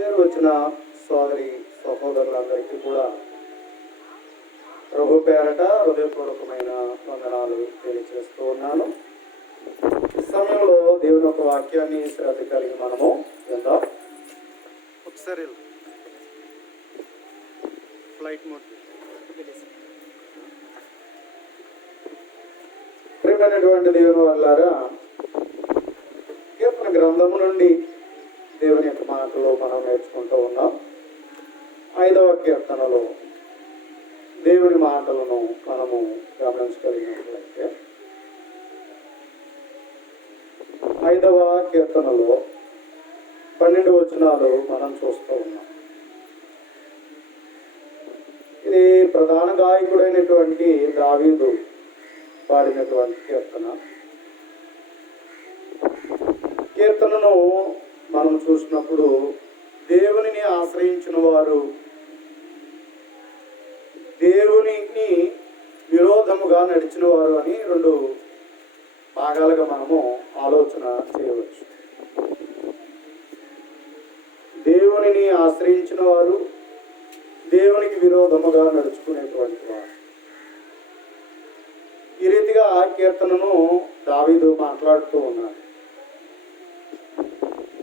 చేరు వచ్చిన సోదరి సహోదరులందరికీ కూడా ప్రభు పేరట హృదయపూర్వకమైన వందనాలు తెలియజేస్తూ ఉన్నాను. ఈ సమయంలో దేవుని ఒక వాక్యాన్ని శ్రద్ధ కలిగి మనము విందాం. ఒకసారి ఫ్లైట్ మోడ్. ప్రియమైనటువంటి దేవుని వాళ్ళారా, కీర్తన గ్రంథము నుండి దేవుని యొక్క మాటలు మనం నేర్చుకుంటూ ఉన్నాం. 5వ కీర్తనలో దేవుని మాటలను మనము గమనించగలిగినట్లయితే 5వ కీర్తనలో 12 వచనాలు మనం చూస్తూ ఉన్నాం. ఇది ప్రధాన గాయకుడైనటువంటి దావీదు పాడినటువంటి కీర్తనను మనం చూసినప్పుడు దేవునిని ఆశ్రయించిన వారు దేవునికి విరోధముగా నడిచిన వారు అని 2 భాగాలుగా మనము ఆలోచన చేయవచ్చు. దేవునిని ఆశ్రయించిన వారు, దేవునికి విరోధముగా నడుచుకునేటువంటి వారు. ఈ రీతిగా కీర్తనను దావీదు మాట్లాడుతూ ఉన్నాడు.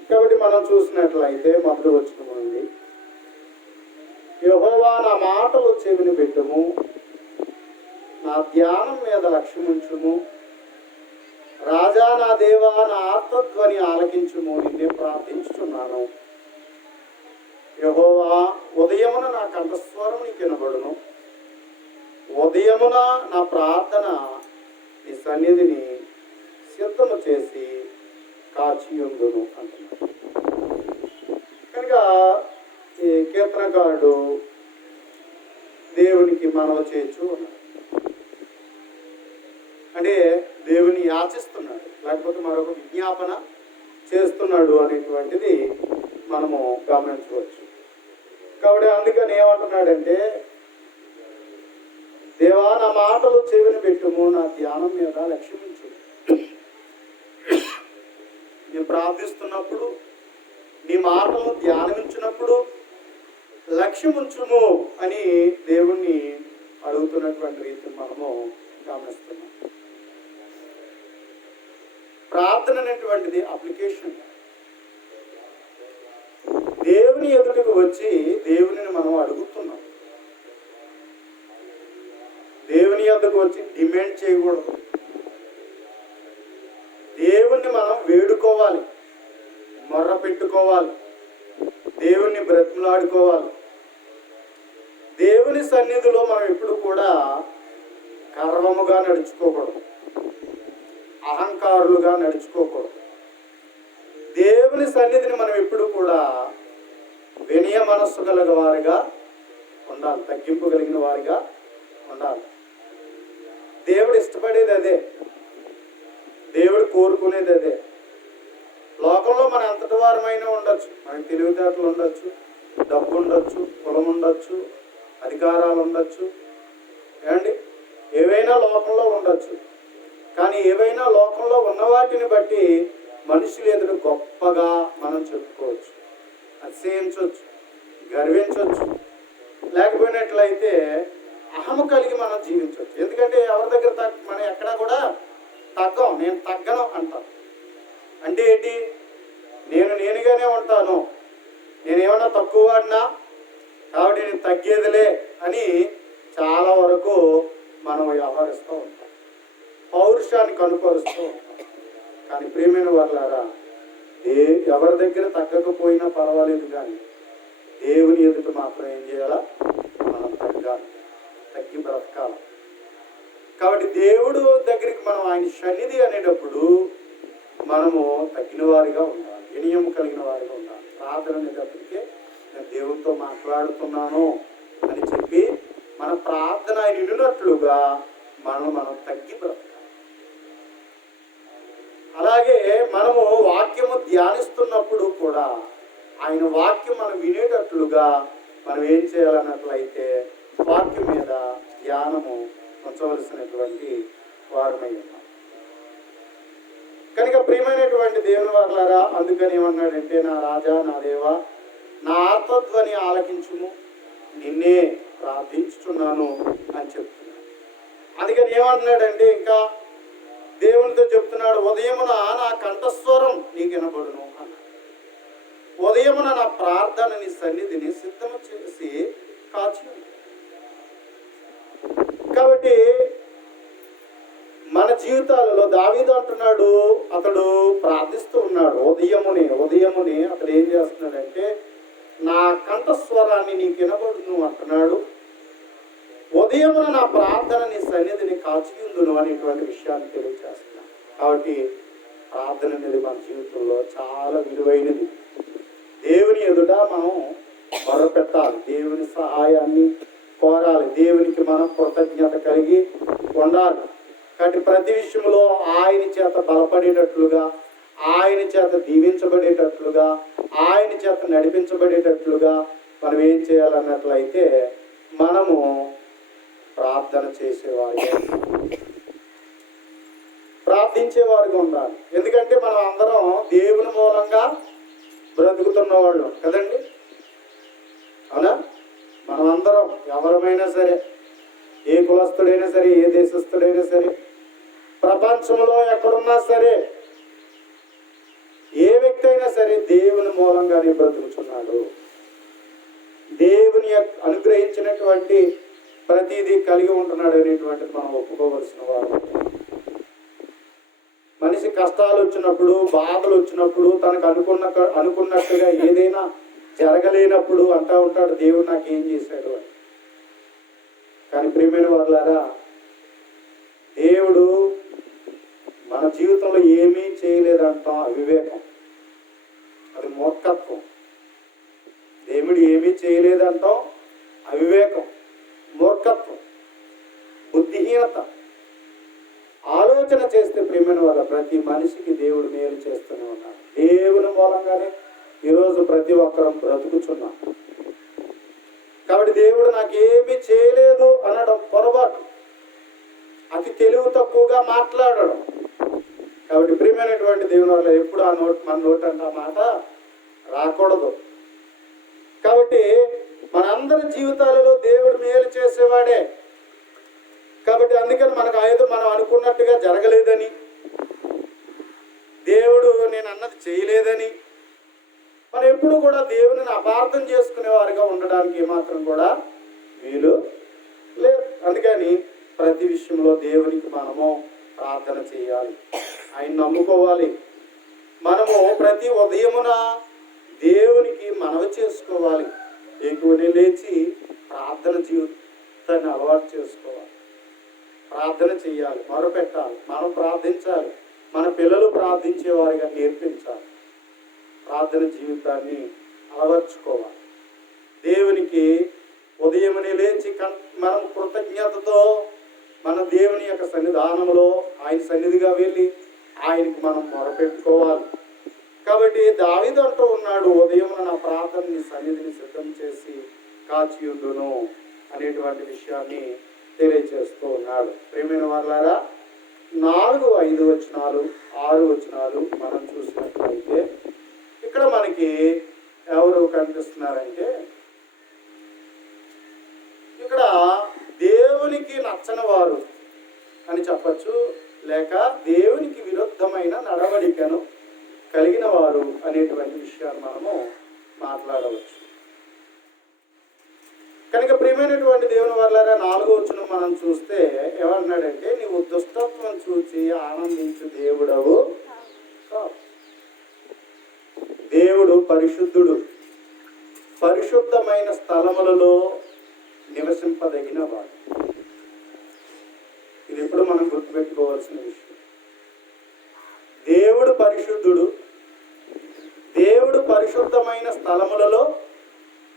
కాబట్టి మనం చూసినట్లయితే మొదటి వచనం నుండి, యెహోవా నా మాటలు చెవిని పెట్టుము, నా ధ్యానం మీద లక్ష్యముంచుము, రాజా నా దేవా నా ఆర్తధ్వని ఆలకించుము, నిన్నే ప్రార్థించుచున్నాను. యెహోవా ఉదయమున నా కంఠస్వరం నీకు వినబడును, ఉదయమున నా ప్రార్థన నీ సన్నిధిని సిద్ధము చేసి కాచియుందును అంటున్నాడు. కనుక ఈ కీర్తనకారుడు దేవునికి మనవ చేయొచ్చు అన్నాడు. అంటే దేవుని యాచిస్తున్నాడు, లేకపోతే మరొక విజ్ఞాపన చేస్తున్నాడు అనేటువంటిది మనము గమనించవచ్చు. కాబట్టి అందుకని ఏమంటున్నాడంటే, దేవా నా మాటలు చెవిని పెట్టుము, నా ధ్యానం మీద లక్ష్యమించు. నేను ప్రార్థిస్తున్నప్పుడు, నీ మాటలను ధ్యానించినప్పుడు లక్ష్యముంచుము అని దేవుణ్ణి అడుగుతున్నటువంటి రీతిని మనము గమనిస్తున్నాం. ప్రార్థన అనేటువంటిది అప్లికేషన్. దేవుని ఎదుటికి వచ్చి దేవునిని మనం అడుగుతున్నాం. దేవుని ఎదుటికి వచ్చి డిమాండ్ చేయకూడదు. దేవుణ్ణి మనం వేడుకోవాలి, మొర్ర పెట్టుకోవాలి, దేవుణ్ణి బ్రతిమలాడుకోవాలి. దేవుని సన్నిధిలో మనం ఎప్పుడు కూడా గర్వముగా నడుచుకోకూడదు, అహంకారులుగా నడుచుకోకూడదు. దేవుని సన్నిధిని మనం ఎప్పుడు కూడా వినయ మనస్సు కలిగిన వారిగా ఉండాలి, తగ్గింపు కలిగిన వారిగా ఉండాలి. దేవుడు ఇష్టపడేది అదే, దేవుడు కోరుకునేది అదే. లోకంలో మన అంతటి వారమైనా ఉండొచ్చు, మనకి తెలివితేటలు ఉండొచ్చు, డబ్బు ఉండొచ్చు, కులం ఉండొచ్చు, అధికారాలు ఉండొచ్చు, ఏమండి ఏవైనా లోకంలో ఉండొచ్చు. కానీ ఏవైనా లోకంలో ఉన్న వాటిని బట్టి మనుషులు ఎదురు గొప్పగా మనం చెప్పుకోవచ్చు, అతిశయించవచ్చు, గర్వించవచ్చు. లేకపోయినట్లయితే అహము కలిగి మనం జీవించవచ్చు. ఎందుకంటే ఎవరి దగ్గర మనం ఎక్కడా కూడా తగ్గం, నేను తగ్గను అంటాం. అంటే ఏంటి? నేనుగానే ఉంటాను, నేనేమన్నా తక్కువ వాడినా కాబట్టి నేను తగ్గేదిలే అని చాలా వరకు మనం వ్యవహరిస్తూ ఉంటాం, పౌరుషాన్ని కనుపరుస్తూ ఉంటాం. కానీ ప్రియమైన వాళ్ళారా, ఎవరి దగ్గర తగ్గకపోయినా పర్వాలేదు, కానీ దేవుని ఎదుట మాత్రం ఏం చేయాలా? మనం తగ్గాలి, తగ్గి బ్రతకాలి. కాబట్టి దేవుడు దగ్గరికి మనం ఆయన సన్నిధి అనేటప్పుడు మనము తగ్గిన వారిగా ఉండాలి, వినయం కలిగిన వారిగా ఉండాలి. ప్రార్థన అనేటప్పటికే నేను దేవునితో మాట్లాడుతున్నాను అని చెప్పి మన ప్రార్థన ఆయన వినున్నట్లుగా మనం తగ్గి బ్రతకాలి. అలాగే మనము వాక్యము ధ్యానిస్తున్నప్పుడు కూడా ఆయన వాక్యం మనం వినేటట్లుగా మనం ఏం చేయాలన్నట్లయితే వాక్యం మీద ధ్యానము ఉంచవలసినటువంటి వారమై ఉన్నాం. కనుక ప్రియమైనటువంటి దేవుని వారలారా, అందుకని ఏమన్నాడంటే, నా రాజా నా దేవా నా ఆర్తధ్వని ఆలకించుము, నిన్నే ప్రార్థించుచున్నాను అని చెప్తున్నాడు. అందుకని ఏమంటున్నాడంటే ఇంకా దేవునితో చెప్తున్నాడు, ఉదయమున నా కంఠస్వరం నీకు వినబడును అన్నాడు. ఉదయమున నా ప్రార్థన నీ సన్నిధిని సిద్ధము చేసి కాచి ఉంది. కాబట్టి మన జీవితాలలో దావీదు అంటున్నాడు, అతడు ప్రార్థిస్తూ ఉన్నాడు. ఉదయముని అతడు ఏం చేస్తున్నాడంటే నా కంఠస్వరాన్ని నీకు వినబడును అంటున్నాడు. ఉదయమున నా ప్రార్థన నీ సన్నిధిని కాచి ఉందును అనేటువంటి విషయాన్ని తెలియజేస్తున్నాను. కాబట్టి ప్రార్థన అనేది మన జీవితంలో చాలా విలువైనది. దేవుని ఎదుట మనం మొరపెట్టాలి, దేవుని సహాయాన్ని కోరాలి, దేవునికి మనం కృతజ్ఞత కలిగి ఉండాలి. కాబట్టి ప్రతి విషయంలో ఆయన చేత బలపడేటట్లుగా, ఆయన చేత దీవించబడేటట్లుగా, ఆయన చేత నడిపించబడేటట్లుగా మనం ఏం చేయాలన్నట్లయితే మనము ప్రార్థన ప్రార్థించేవారుగా ఉండాలి. ఎందుకంటే మనం అందరం దేవుని మూలంగా బ్రతుకుతున్న వాళ్ళం కదండి, అవునా? మనం అందరం ఎవరమైనా సరే, ఏ కులస్తుడైనా సరే, ఏ దేశస్థుడైనా సరే, ప్రపంచంలో ఎక్కడున్నా సరే, ఏ వ్యక్తి అయినా సరే దేవుని మూలంగానే బ్రతుకుతున్నాడు. దేవుని అనుగ్రహించినటువంటి ప్రతిదీ కలిగి ఉంటున్నాడు అనేటువంటిది మనం ఒప్పుకోవలసిన వారు. మనిషి కష్టాలు వచ్చినప్పుడు, బాధలు వచ్చినప్పుడు, తనకు అనుకున్నట్టుగా ఏదైనా జరగలేనప్పుడు అంటూ ఉంటాడు, దేవుడు నాకేం చేశాడు అని. కానీ ప్రియమైన వారులారా, దేవుడు మన జీవితంలో ఏమీ చేయలేదంటాం అవివేకం, అది మూర్ఖత్వం. దేవుడు ఏమీ చేయలేదంటాం అవివేకం, మూర్ఖత్వం, బుద్ధిహీనత. ఆలోచన చేస్తే ప్రియమైన వాళ్ళ ప్రతి మనిషికి దేవుడు మేలు చేస్తూనే ఉన్నాడు. దేవుని మూలంగానే ఈరోజు ప్రతి ఒక్కరం బ్రతుకుచున్నాం. కాబట్టి దేవుడు నాకేమీ చేయలేదు అనడం పొరపాటు, అతి తెలివి తక్కువగా మాట్లాడడం. కాబట్టి ప్రియమైనటువంటి దేవుని వల్ల ఎప్పుడు మన నోటంటే ఆ మాట రాకూడదు. కాబట్టి మనందరి జీవితాలలో దేవుడు మేలు చేసేవాడే. కాబట్టి అందుకని మనకు ఏదో మనం అనుకున్నట్టుగా జరగలేదని, దేవుడు నేను అన్నది చేయలేదని మనం ఎప్పుడు కూడా దేవుని అపార్థం చేసుకునే వారిగా ఉండడానికి ఏమాత్రం కూడా వీలు లేదు. అందుకని ప్రతి విషయంలో దేవునికి మనము ప్రార్థన చేయాలి, ఆయన నమ్ముకోవాలి. మనము ప్రతి ఉదయమున దేవునికి మనవి చేసుకోవాలి, ఎక్కువనే లేచి ప్రార్థన జీవితాన్ని అలవాటు చేసుకోవాలి, ప్రార్థన చేయాలి, మొరపెట్టాలి, మనం ప్రార్థించాలి, మన పిల్లలు ప్రార్థించే వారిగా నేర్పించాలి, ప్రార్థన జీవితాన్ని అలవర్చుకోవాలి. దేవునికి ఉదయమునే లేచి మనం కృతజ్ఞతతో మన దేవుని యొక్క సన్నిధానంలో ఆయన సన్నిధిగా వెళ్ళి ఆయనకి మనం మొరపెట్టుకోవాలి. కాబట్టి దావీదు అంటూ ఉన్నాడు, ఉదయమున నా ప్రార్థనని సన్నిధిని సిద్ధం చేసి కాచియుండును అనేటువంటి విషయాన్ని తెలియజేస్తూ ఉన్నాడు. ప్రియమైన వారులారా, 4, 5 వచనాలు, 6 వచనాలు మనం చూసినట్లయితే ఇక్కడ మనకి ఎవరు కనిపిస్తున్నారంటే, ఇక్కడ దేవునికి నచ్చని వారు అని చెప్పచ్చు, లేక దేవునికి విరుద్ధమైన నడవడికను కలిగిన వారు అనేటువంటి విషయాన్ని మనము మాట్లాడవచ్చు. కనుక ప్రియమైనటువంటి దేవుని వల్ల 4వ వచనం మనం చూస్తే ఏమన్నాడంటే, నీవు దుష్టత్వం చూచి ఆనందించు దేవుడవు కావు. దేవుడు పరిశుద్ధుడు, పరిశుద్ధమైన స్థలములలో నివసింపదగిన వాడు. ఇది ఎప్పుడు మనం గుర్తుపెట్టుకోవాల్సిన విషయం. దేవుడు పరిశుద్ధుడు, దేవుడు పరిశుద్ధమైన స్థలములలో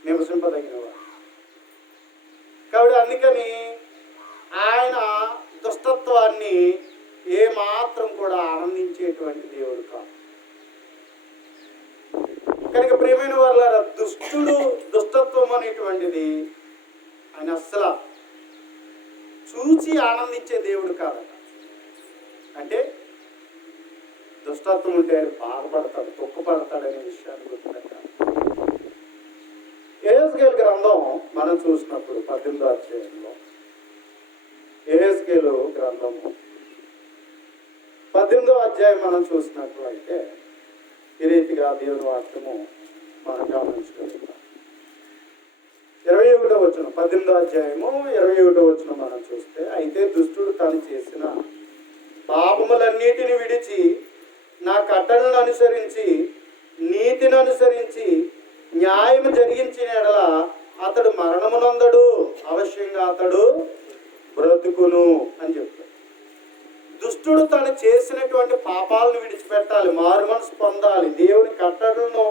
నివసింపదగిన వాడు. కాబట్టి అందుకని ఆయన దుష్టత్వాన్ని ఏమాత్రం కూడా ఆనందించేటువంటి దేవుడు కాదు. కనుక ప్రియమైన వాళ్ళ దుష్టత్వం అనేటువంటిది ఆయన అస్సలు చూచి ఆనందించే దేవుడు కాదట. అంటే దుష్టత్వం ఉంటే ఆయన బాధపడతాడు, దుఃఖపడతాడు అనే విషయాన్ని గుర్తుపెట్టాలి. గ్రంథం మనం చూసినప్పుడు 18వ అధ్యాయంలో యెహెజ్కేలు గ్రంథము 18వ అధ్యాయం మనం చూసినట్లయితే ఈ రీతిగా దేవుని వాక్యము మనం గమనించగలుగుతాం. 21వ వచనం, 18వ అధ్యాయము 21వ వచనం మనం చూస్తే, అయితే దుష్టుడు తాను చేసిన పాపములన్నిటిని విడిచి నా కట్టడలను అనుసరించి నీతిని అనుసరించి న్యాయం జరిగించిన ఎడల అతడు మరణమునందడు, అవశ్యంగా అతడు బ్రతుకును అని చెప్తాడు. దుష్టుడు తను చేసినటువంటి పాపాలను విడిచిపెట్టాలి, మారు మనసు పొందాలి, దేవుని కట్టడలను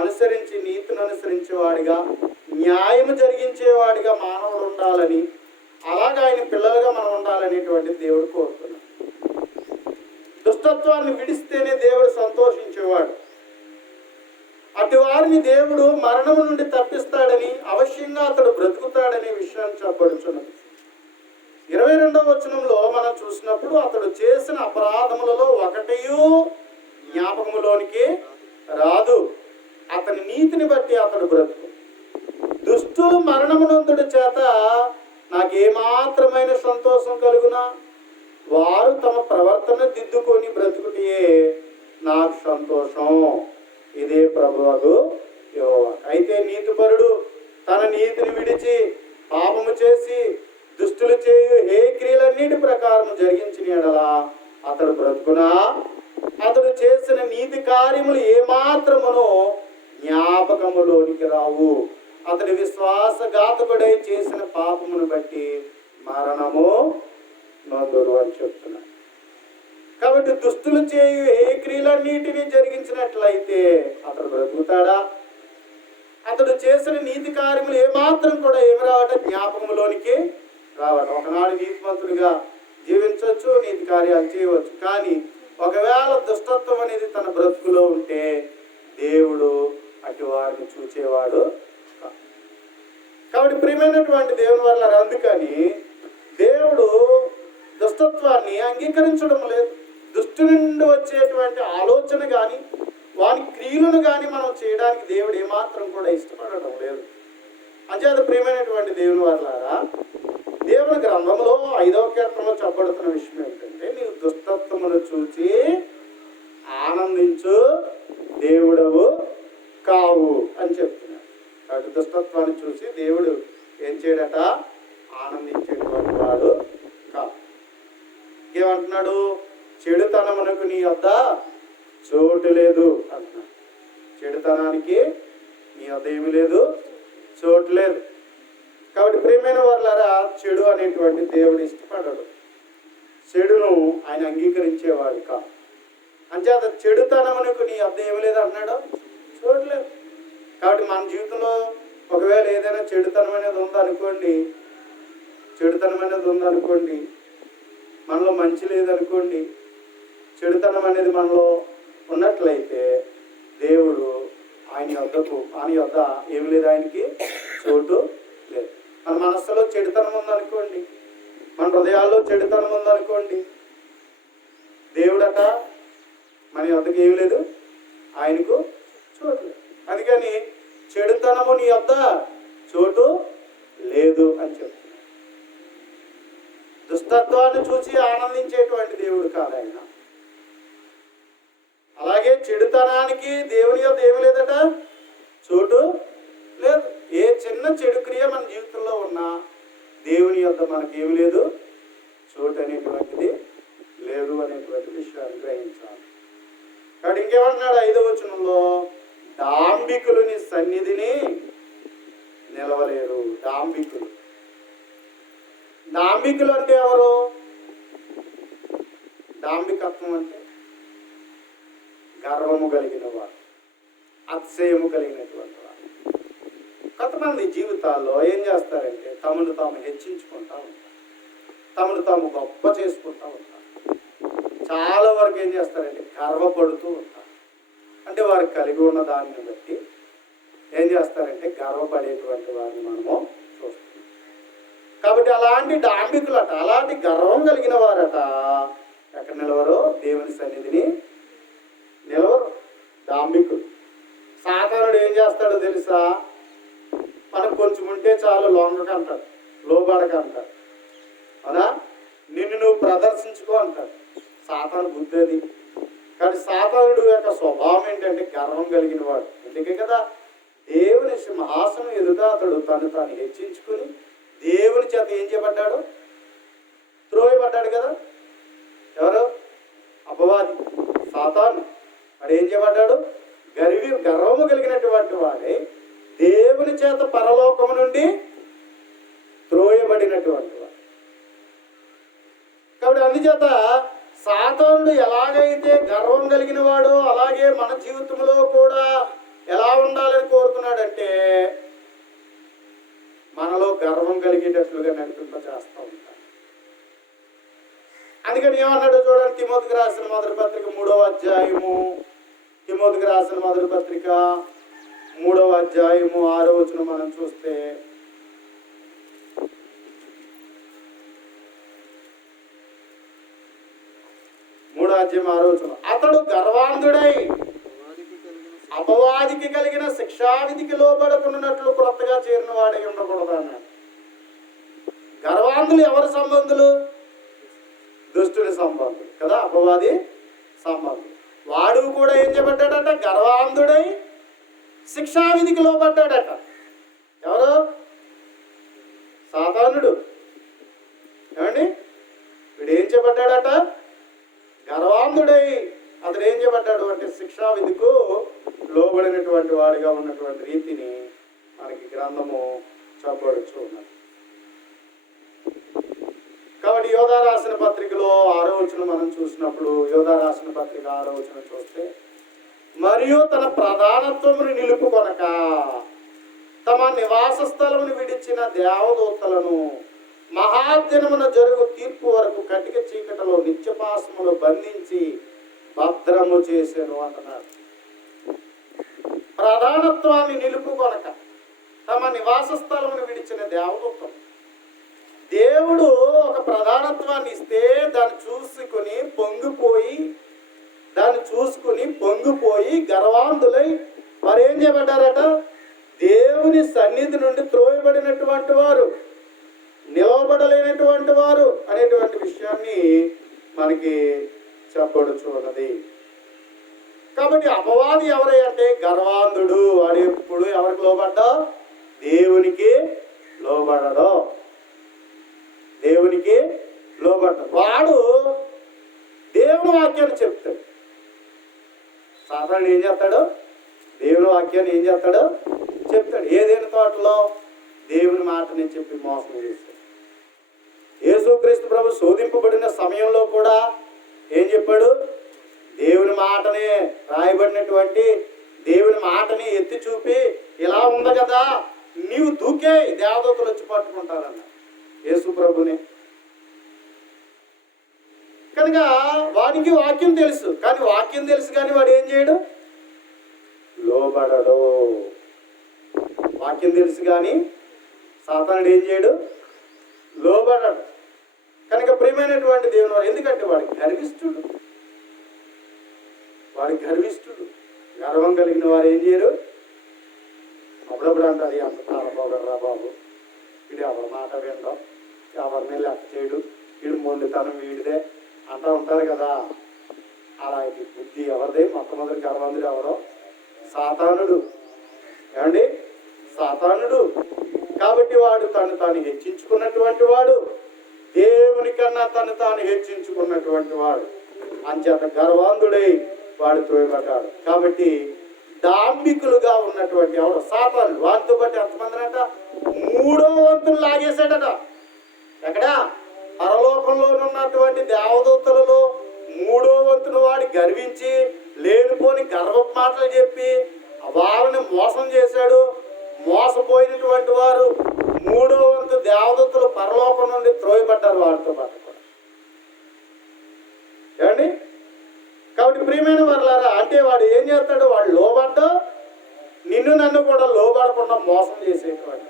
అనుసరించి నీతిని అనుసరించేవాడిగా, న్యాయం జరిగించేవాడిగా మానవుడు ఉండాలని, అలాగే ఆయన పిల్లలుగా మనం ఉండాలనేటువంటి దేవుడు కోరుతున్నాడు. దుష్టత్వాన్ని విడిస్తేనే దేవుడు సంతోషించేవాడు. అటు వారిని దేవుడు మరణం నుండి తప్పిస్తాడని, అవశ్యంగా అతడు బ్రతుకుతాడనే విషయాన్ని చెప్పబడుచున్నది. 22వ వచనంలో మనం చూసినప్పుడు, అతడు చేసిన అపరాధములలో ఒకటియు జ్ఞాపకములోనికి రాదు, అతని నీతిని బట్టి అతడు బ్రతుకు. దుష్టులు మరణమునందుడి చేత నాకేమాత్రమైన సంతోషం కలుగునా, వారు తమ ప్రవర్తన దిద్దుకొని బ్రతుకుటే నాకు సంతోషం, ఇదే ప్రభువగు యెహోవా. అయితే నీతిపరుడు తన నీతిని విడిచి పాపము చేసి దుష్టులు చేయు ఏ క్రియలన్నిటి ప్రకారం జరిగించిన ఎడలా అతడు బ్రతుకునా, అతడు చేసిన నీతి కార్యములు ఏమాత్రమునో జ్ఞాపకములోనికి రావు, అతడి విశ్వాసఘాతకుడై చేసిన పాపమును బట్టి మరణము నొందురు అని చెప్తున్నాడు. కాబట్టి దుష్టులు చేయు ఏ క్రియలన్నిటినీ జరిగించినట్లయితే అతడు బ్రతుకుతాడా? అతడు చేసిన నీతి కార్యములు ఏమాత్రం కూడా ఏమి రావట? జ్ఞాపకంలోనికి రావట. ఒకనాడు నీతిమంతుడిగా జీవించవచ్చు, నీతి కార్యాలు చేయవచ్చు, కానీ ఒకవేళ దుష్టత్వం అనేది తన బ్రతుకులో ఉంటే దేవుడు అటు వారిని చూచేవాడు. కాబట్టి ప్రియమైనటువంటి దేవుని వల్ల, అందుకని దేవుడు దుష్టత్వాన్ని అంగీకరించడం లేదు. దుష్టు నుండి వచ్చేటువంటి ఆలోచన కానీ వాని క్రియలను కానీ మనం చేయడానికి దేవుడు ఏమాత్రం కూడా ఇష్టపడటం లేదు. అంచేత ప్రియమైనటువంటి దేవుని వారలారా, దేవుని గ్రంథంలో 5వ కీర్తనలో చెప్పబడుతున్న విషయం ఏంటంటే, నీవు దుష్టత్వమును చూచి ఆనందించు దేవుడవు కావు అని చెప్తున్నాడు. కాబట్టి దుష్టత్వాన్ని చూసి దేవుడు ఏం చేయడట? ఆనందించేటువంటి వాడు కావు. ఏమంటున్నాడు? చెడుతనమునకు నీ వద్ద చోటు లేదు అంటున్నాడు. చెడుతనానికి నీ వద్ద ఏమి లేదు, చోటు లేదు. కాబట్టి ప్రియమైన వారులారా, చెడు అనేటువంటి దేవుడు ఇష్టపడడు, చెడును ఆయన అంగీకరించేవాడు కాదు. అంచేత చెడుతనమునకు నీ వద్ద ఏమి లేదు అంటున్నాడు, చోటు లేదు. కాబట్టి మన జీవితంలో ఒకవేళ ఏదైనా చెడుతనం అనేది ఉందనుకోండి, మనలో మంచి లేదనుకోండి, చెడుతనం అనేది మనలో ఉన్నట్లయితే దేవుడు ఆయన యొద్ద ఏమి లేదు, ఆయనకి చోటు లేదు. మన మనస్సులో చెడుతనం ఉందనుకోండి, మన హృదయాల్లో చెడుతనం ఉందనుకోండి, దేవుడట మన యొద్దకు ఏమి లేదు, ఆయనకు చోటు లేదు. అందుకని చెడుతనము నీ యొద్ద చోటు లేదు అని చెప్తున్నాడు. దుష్టత్వాన్ని చూసి ఆనందించేటువంటి దేవుడు కాదు ఆయన. అలాగే చెడుతనానికి దేవుని యొద్ద ఏమి లేదట, చోటు లేదు. ఏ చిన్న చెడు క్రియ మన జీవితంలో ఉన్నా దేవుని యొద్ద మనకేమి లేదు, చోటు అనేటువంటిది లేదు అనేటువంటి విషయాన్ని గ్రహించాలి. కాబట్టి ఇంకేమంటున్నాడు 5వ వచనంలో, డాంబికులు నీ సన్నిధిని నిలవలేరు. డాంబికులు అంటే ఎవరు? డాంబికత్వం అంటే గర్వము కలిగిన వారు, అతిశయము కలిగినటువంటి వారు. కొంతమంది జీవితాల్లో ఏం చేస్తారంటే తమను తాము హెచ్చించుకుంటూ ఉంటారు, తమను తాము గొప్ప చేసుకుంటూ ఉంటారు. చాలా వరకు ఏం చేస్తారంటే గర్వపడుతూ ఉంటారు. అంటే వారు కలిగి ఉన్న దానిని బట్టి ఏం చేస్తారంటే గర్వపడేటువంటి వారిని మనము చూస్తున్నాం. కాబట్టి అలాంటి డాంబికులట, అలాంటి గర్వం కలిగిన వారట ఎక్కడ నిలవరో? దేవుని సన్నిధిని నిలవరు. డాంబికులు. సాతానుడు ఏం చేస్తాడో తెలుసా? మనకు కొంచెం ఉంటే చాలు లొంగక అంటాడు, లోబడక అంటాడు. అవునా? నిన్ను నువ్వు ప్రదర్శించుకో అంటాడు. సాతాను బుద్ధి అది. కానీ సాతానుడు యొక్క స్వభావం ఏంటంటే గర్వం కలిగిన వాడు. అందుకే కదా దేవుని సింహాసనం ఎదుట అతడు తను తాను హెచ్చించుకుని దేవుని చేత ఏం చేయబడ్డాడు? త్రోయబడ్డాడు కదా. ఎవరు? అపవాది, సాతాను. వాడు ఏం చేయబడ్డాడు? గర్వము కలిగినటువంటి వాడే దేవుని చేత పరలోకము నుండి త్రోయబడినటువంటి వాడు. కాబట్టి అందుచేత సాతానుడు ఎలాగైతే గర్వం కలిగిన వాడో అలాగే మన జీవితంలో కూడా ఎలా ఉండాలని కోరుతున్నాడంటే మనలో గర్వం కలిగేటట్లుగా నడిపింప చేస్తూ ఉంటాడు. అందుకని ఏమన్నాడు చూడండి, తిమోతికి రాసిన మొదటి పత్రిక 3వ అధ్యాయము, తిమోతికి రాసిన మొదటి పత్రిక 3వ అధ్యాయము 6వ వచనం మనం చూస్తే, అతడు గర్వాంధుడై అపవాదికి కలిగిన శిక్షావిధికి లోబడకున్నట్లు క్రొత్తగా చేరిన వాడై ఉండకూడదు అన్నాడు. గర్వాంధులు ఎవరి సంబంధులు? దుష్టుని సంబంధులు కదా, అపవాది సంబంధులు. వాడు కూడా ఏం చేయబడ్డాడట? గర్వాంధుడై శిక్షావిధికి లోబడ్డాడట. ఎవరు? సాతానుడు. ఏమండి? వీడు ఏం చేయబడ్డాడట? గర్వాంధుడై అతడు ఏం చేయబడ్డాడు అంటే శిక్షా విధికు లోబడినటువంటి వాడిగా ఉన్నటువంటి రీతిని మనకి గ్రంథము చెప్పబడుచు ఉన్నది. కాబట్టి యోధా రాసిన పత్రికలో 6వ వచనం మనం చూసినప్పుడు, యోధా రాసిన పత్రిక 6వ వచనం చూస్తే, మరియు తన ప్రధానత్వమును నిలుపుకొనక తమ నివాస స్థలమును విడిచిన దేవదూతలను మహాదినమున జరుగు తీర్పు వరకు కటిక చీకటిలో నిత్యపాసములు బంధించి భద్రము చేశాను అంటున్నారు. ప్రధానత్వాన్ని నిలుపుకొనక తమ నివాస స్థలమును విడిచిన దేవదూతలు. దేవుడు ఒక ప్రధానత్వాన్ని ఇస్తే దాన్ని చూసుకుని పొంగిపోయి గర్వాంధులై వారేం చేయబడ్డారట? దేవుని సన్నిధి నుండి త్రోయబడినటువంటి వారు, నిలవబడలేనటువంటి వారు అనేటువంటి విషయాన్ని మనకి చెప్పబడుచు ఉన్నది. కాబట్టి అపవాది ఎవరై అంటే గర్వాంధుడు. వాడు ఎప్పుడు ఎవరికి లోబడ్డా? దేవునికి లోబడడు. దేవునికి లోబడ్డా వాడు దేవుని వాక్యాన్ని చెప్తాడు. సాధారణ ఏం చేస్తాడు? దేవుని వాక్యాన్ని ఏం చేస్తాడు? చెప్తాడు. ఏదైనా తోటలో దేవుని మాటని చెప్పి మోసం చేస్తాడు. యేసుక్రీస్తు ప్రభు శోధింపబడిన సమయంలో కూడా ఏం చెప్పాడు? దేవుని మాటని, రాయబడినటువంటి దేవుని మాటని ఎత్తి చూపి ఇలా ఉంది కదా, నీవు దూకే దేవదూతలు వచ్చి పట్టుకుంటారన్న యేసు ప్రభుని. కనుక వాడికి వాక్యం తెలుసు, కానీ వాక్యం తెలుసు కానీ వాడు ఏం చేయడు? లోబడడు. వాక్యం తెలుసు కానీ సాతానుడు ఏం చేయడు? లోబడడు. కనుక ప్రియమైనటువంటి దేవుని వాడు, ఎందుకంటే వాడికి గర్విష్ఠుడు. గర్వం కలిగిన వారు ఏం చేయరు? అప్పుడప్పుడు అంటారు, అంత తాళపోగలరా బాబు, వీడు ఎవరి మాట వినడం, ఎవరిని లెక్క చేయడు, వీడు మొండితనం వీడిదే అంటూ ఉంటారు కదా. అలాంటి బుద్ధి ఎవరిదే? మొట్టమొదటి గర్వంతుడు ఎవరో? సాతానుడు. ఏమండి? సాతానుడు. కాబట్టి వాడు తను తాను హెచ్చించుకున్నటువంటి వాడు, దేవుని కన్నా తను తాను హెచ్చించుకున్నటువంటి వాడు. అంచేత గర్వాంధుడై వాడు త్రోయబడ్డాడు. కాబట్టి డాంబికులుగా ఉన్నటువంటి ఎవరు? సాతానుడు. వాటితో బట్టి ఎంతమందినట? 3వ వంతులు లాగేశాడట. ఎక్కడా? పరలోకంలో ఉన్నటువంటి దేవదూతలలో 3వ వంతును వాడు గర్వించి లేనిపోని గర్వపు మాటలు చెప్పి వాళ్ళని మోసం చేశాడు. మోసపోయినటువంటి వారు 3వ వంతు దేవదూతలు పరలోకం నుండి త్రోయబడ్డారు వాడితో పాటు కూడా. ఏమండి? కాబట్టి ప్రియమైన వారులారా, అంటే వాడు ఏం చేస్తాడు? వాడు లోబడ్డా నిన్ను నన్ను కూడా లోబడకుండా మోసం చేసేటువంటి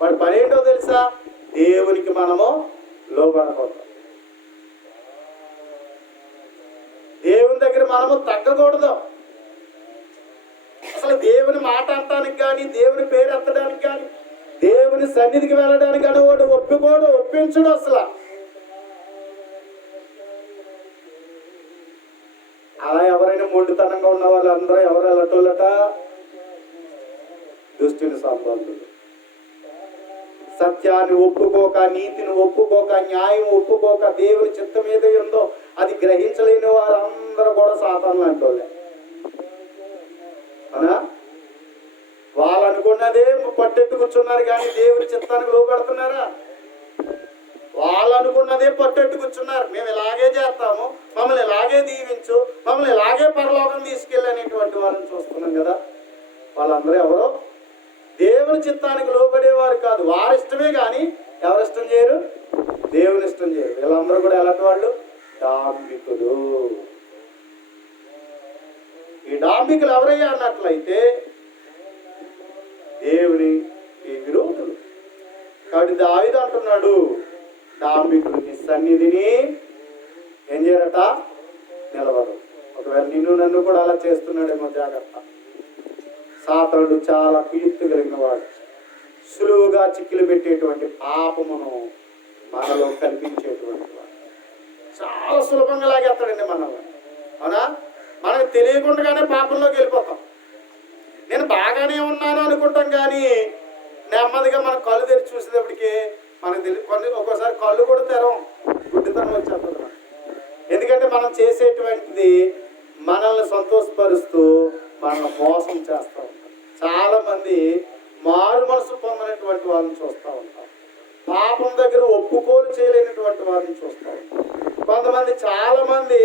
వాడి పని ఏంటో తెలుసా? దేవునికి మనము లోబడకూడదు. దేవుని దగ్గర మనము తగ్గకూడదు. అసలు దేవుని మాట అంటానికి కానీ, దేవుని పేరు ఎత్తడానికి కానీ దేవుని సన్నిధికి వెళ్ళడానికి అనేవాడు ఒప్పుకోడు, ఒప్పించడు అసలు. అలా ఎవరైనా మొండితనంగా ఉన్న వాళ్ళందరూ ఎవరు వెళ్ళటోళ్ళట? దుష్టుని సంబంధులు. సత్యాన్ని ఒప్పుకోక, నీతిని ఒప్పుకోక, న్యాయం ఒప్పుకోక, దేవుని చిత్తం ఏదో ఉందో అది గ్రహించలేని వారందరూ కూడా సాతాను లాంటోళ్ళే. అవునా? వాళ్ళు అనుకున్నదే పట్టెట్టు కూర్చున్నారు కానీ దేవుని చిత్తానికి లోపడుతున్నారా? వాళ్ళు అనుకున్నదే పట్టెట్టు కూర్చున్నారు. మేము ఇలాగే చేస్తాము, మమ్మల్ని ఇలాగే దీవించు, మమ్మల్ని ఇలాగే పరలోకం తీసుకెళ్ళనేటువంటి వాళ్ళని చూస్తున్నాం కదా. వాళ్ళందరూ ఎవరో దేవుని చిత్తానికి లోబడేవారు కాదు. వారి ఇష్టమే కానీ ఎవరి ఇష్టం చేయరు? దేవుని ఇష్టం చేయరు. వీళ్ళందరూ కూడా ఎలాంటి వాళ్ళు? డాంబికులు. ఈ డాంబికులు ఎవరయ్యా అన్నట్లయితే దేవుని విరోధులు. కాబట్టి దావీదు అంటున్నాడు, డాంబికులు నీ సన్నిధిని ఏం చేయరట? నిలవరు. ఒకవేళ నిన్ను నన్ను కూడా అలా చేస్తున్నాడేమో జాగ్రత్త. సాతానుడు చాలా కుయుక్తి కలిగిన వాడు. సులువుగా చిక్కులు పెట్టేటువంటి పాపమును మనలో కల్పించేటువంటి వాడు. చాలా సులభంగా లాగేస్తాడండి మనల్ని. అవునా? మనకు తెలియకుండానే పాపంలోకి వెళ్ళిపోతాం. నేను బాగానే ఉన్నాను అనుకుంటాం కానీ నెమ్మదిగా మనం కళ్ళు తెరిచి చూసేటప్పటికి మనకు ఒక్కోసారి కళ్ళు కూడా తెరం, గుడ్డితనం వచ్చేస్తుంది. ఎందుకంటే మనం చేసేటువంటిది మనల్ని సంతోషపరుస్తూ మనల్ని మోసం చేస్తూ ఉంటాం. చాలా మంది మారు మనసు పొందినటువంటి వాళ్ళని చూస్తూ ఉంటాం. పాపం దగ్గర ఒప్పుకోలు చేయలేనటువంటి వారిని చూస్తూ ఉంటాం. కొంతమంది చాలా మంది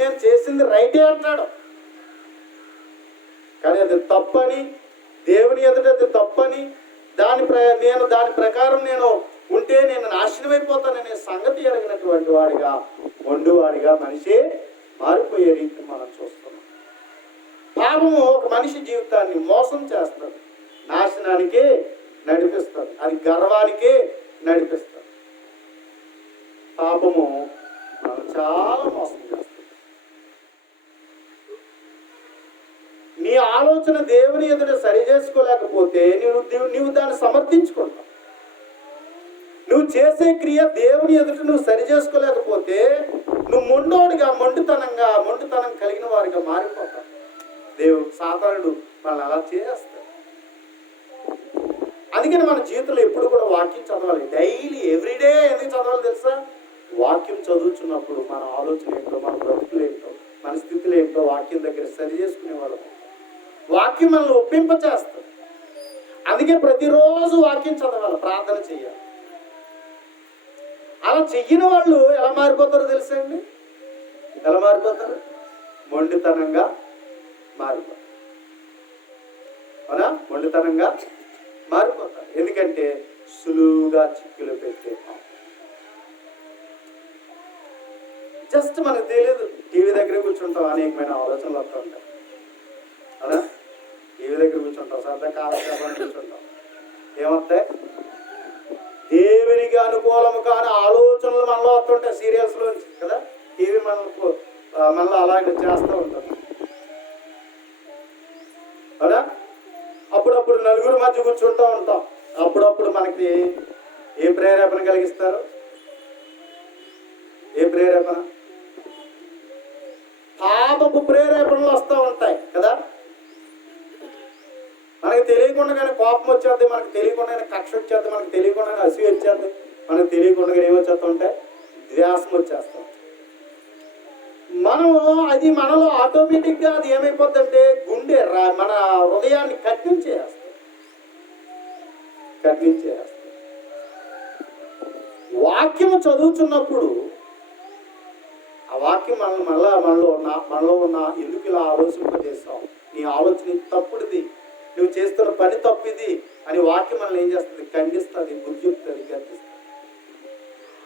నేను చేసింది రైటే అంటాడు, కానీ అది తప్పని, దేవుని ఎదుట అది తప్పని, దాని ప్రకారం నేను ఉంటే నేను నాశనం అయిపోతాననే సంగతి ఎరిగినటువంటి వాడిగా, మొండివాడిగా మనిషి మారిపోయే రీతిని మనం చూస్తున్నాం. పాపము ఒక మనిషి జీవితాన్ని మోసం చేస్తుంది, నాశనానికి నడిపిస్తుంది, అది గర్వానికి నడిపిస్తుంది. పాపము మనం చాలా మోసం చేస్తుంది. నీ ఆలోచన దేవుని ఎదుట సరి చేసుకోలేకపోతే నీవు దాన్ని సమర్థించుకుంటావు. నువ్వు చేసే క్రియ దేవుని ఎదుట నువ్వు సరి చేసుకోలేకపోతే నువ్వు మొండితనం కలిగిన వారిగా మారిపోతావు. సాతానుడు మనల్ని అలా చేస్తాడు. అందుకని మన జీవితంలో ఎప్పుడు కూడా వాక్యం చదవాలి. Daily everyday. ఎందుకు చదవాలి తెలుసా? వాక్యం చదువుతున్నప్పుడు మన ఆలోచన ఏంటో, మన బ్రతుకులు ఏంటో, మన స్థితులు ఏంటో వాక్యం దగ్గర సరి చేసుకునే వాళ్ళం. వాక్యం మనల్ని ఒప్పింపచేస్తుంది. అందుకే ప్రతిరోజు వాక్యం చదవాలి, ప్రార్థన చెయ్యాలి. అలా చెయ్యని వాళ్ళు ఎలా మారిపోతారో తెలుసా అండి? ఎలా మారిపోతారు? మొండితనంగా మారిపోతారు. అవునా? మొండితనంగా మారిపోతారు. ఎందుకంటే సులువుగా చిక్కులు పెట్టే జస్ట్ మనకు తెలియదు. టీవీ దగ్గర కూర్చుంటాం, అనేకమైన ఆలోచనలు వస్తూ ఉంటాయి. అవునా? టీవీ దగ్గర కూర్చుంటాం, సరదా కాలక్షేపం కూర్చుంటాం. ఏమొస్తాయి? దేవునికి అనుకూలము కాని ఆలోచనలు మనలో వస్తుంటాయి సీరియల్స్లోంచి కదా. టీవీ మనలో అలాగే చేస్తూ ఉంటుంది. అవునా? అప్పుడప్పుడు నలుగురు మధ్య కూర్చుంటూ ఉంటాం. అప్పుడప్పుడు మనకి ఏ ప్రేరేపణ కలిగిస్తారు? ఏ ప్రేరేపణ? పాపపు ప్రేరేపణలు వస్తూ ఉంటాయి కదా. మనకు తెలియకుండానే కోపం వచ్చేది, మనకు తెలియకుండానే కక్ష వచ్చేది, మనకు తెలియకుండానే అసూయ వచ్చేది, మనకు తెలియకుండా ఏమొచ్చేస్తూ ఉంటాయి? ద్వేషం వచ్చేస్తాం. అది మనలో ఆటోమేటిక్గా అది ఏమైపోద్దంటే గుండె మన హృదయాన్ని కట్టించేస్తుంది. వాక్యము చదువుతున్నప్పుడు ఆ వాక్యం మనలో ఉన్న ఎందుకు ఇలా ఆలోచింపజేస్తాం, నీ ఆలోచన తప్పుడుది, నువ్వు చేస్తున్న పని తప్పిది అని వాక్యం మనల్ని ఏం చేస్తుంది? ఖండిస్తుంది, బుద్ధి చెప్తుంది, గర్తిస్తుంది.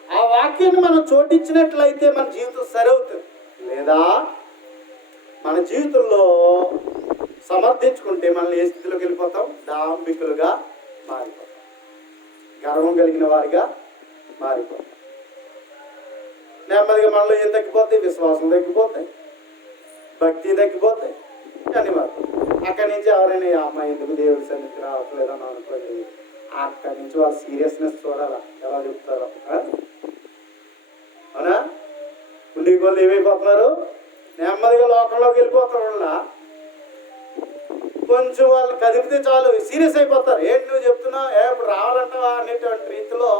ఆ వాక్యాన్ని మనం చోటించినట్లయితే మన జీవితం సరవుతుంది. లేదా మన జీవితంలో సమర్థించుకుంటే మనల్ని ఏ స్థితిలోకి వెళ్ళిపోతాం? డాంబికులుగా మారిపోతాం, గర్వం కలిగిన వారిగా మారిపోతాం. నెమ్మదిగా మనలో ఏం తగ్గిపోతాయి? విశ్వాసం తగ్గిపోతాయి, భక్తి తగ్గిపోతాయి, అన్ని మాత్రం. అక్కడి నుంచి ఎవరైనా అమ్మాయి ఎందుకు దేవుడి సన్నిధికి రావట్లేదని అనుకోండి, అక్కడి నుంచి వాళ్ళ సీరియస్నెస్ చూడాలా, ఎలా చెప్తారో. అవునా? ఉండి వాళ్ళు ఏమైపోతున్నారు, నెమ్మదిగా లోకంలోకి వెళ్ళిపోతారు. వాళ్ళ కొంచెం వాళ్ళు కదిపితే చాలు సీరియస్ అయిపోతారు. ఏంటి నువ్వు చెప్తున్నావు, ఇప్పుడు రావాలంటావా అనేటువంటి రీతిలో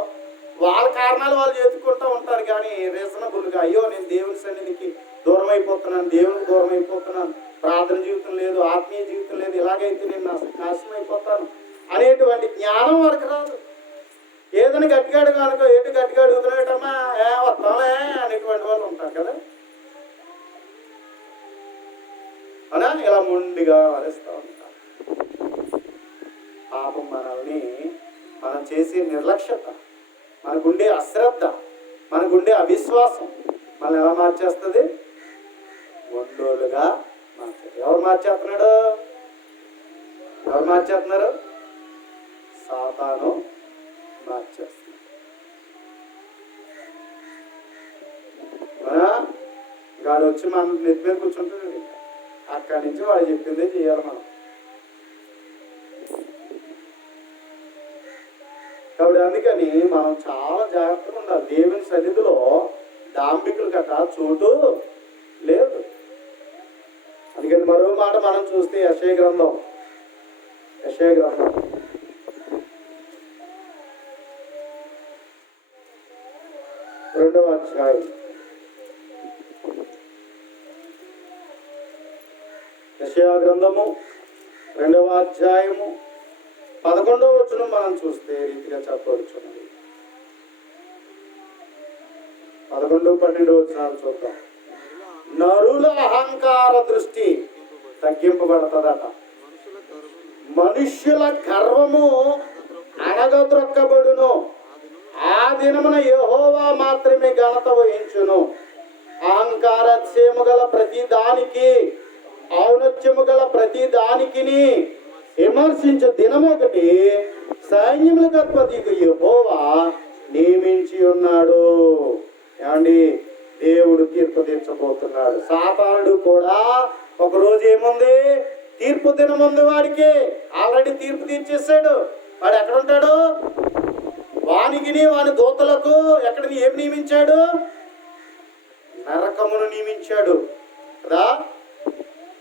వాళ్ళ కారణాలు వాళ్ళు చెప్పుకుంటూ ఉంటారు. కానీ రీజనబుల్గా అయ్యో నేను దేవుని సన్నిధికి దూరం అయిపోతున్నాను, దేవునికి దూరం అయిపోతున్నాను, ప్రార్థన జీవితం లేదు, ఆత్మీయ జీవితం లేదు, ఇలాగైతే నేను నాశనం అయిపోతాను అనేటువంటి జ్ఞానం వారికి రాదు. ఏదైనా గట్టిగాడు కనుకో, ఏంటి గట్టిగా అడుగుతున్నాడమ్మా, వస్తామే అనేటువంటి వాళ్ళు ఉంటారు కదా. అవునా? ఇలా మొండిగా వరిస్తూ ఉంటారు. పాపం మనల్ని, మనం చేసే నిర్లక్ష్యత, మనకుండే అశ్రద్ధ, మనకుండే అవిశ్వాసం మనల్ని ఎలా మార్చేస్తుంది? మొండోలుగా మార్చేది. ఎవరు మార్చేస్తున్నాడు? ఎవరు మార్చేస్తున్నారు? సాతాను మార్చేస్తున్నాడు. వాడు వచ్చి మన నెత్తి మీద కూర్చుంటాడు. అక్కడి నుంచి వాడు చెప్పిందే చేయాలి మనం. కాబట్టి అందుకని మనం చాలా జాగ్రత్తగా ఉండాలి. దేవుని సన్నిధిలో డాంబికులు గట్ట చోటు లేదు. అందుకని మరో మాట మనం చూస్తే యెషయా గ్రంథం 2వ అధ్యాయం. యెషయా గ్రంథము 2వ అధ్యాయము 11వ వచనం మనం చూస్తే రీతిగా చెప్పవచ్చున్నది. 11, 12 వచనాలు చూద్దాం. నరుల అహంకార దృష్టి తగ్గింపబడతదట, మనుష్యుల గర్వము అణగద్రొక్కబడును. ఆ దినమున యెహోవా మాత్రమే ఘనత వహించును. అహంకారత్యము గల ప్రతి దానికి, ఔన్నత్యము గల ప్రతి దానికి విమర్శించు దినం ఒకటి సైన్యములకు అధిపతికి యెహోవా నియమించి ఉన్నాడు. ఏమండి, దేవుడు తీర్పు తీర్చబోతున్నాడు. సాతానుడు కూడా ఒకరోజు ఏముంది, తీర్పు దినం ఉంది. వాడికి ఆల్రెడీ తీర్పు తీర్చేసాడు. వాడు ఎక్కడ ఉంటాడు? వానికి వాని దూతలకు ఎక్కడ ఏం నియమించాడు? నరకమును నియమించాడు కదా.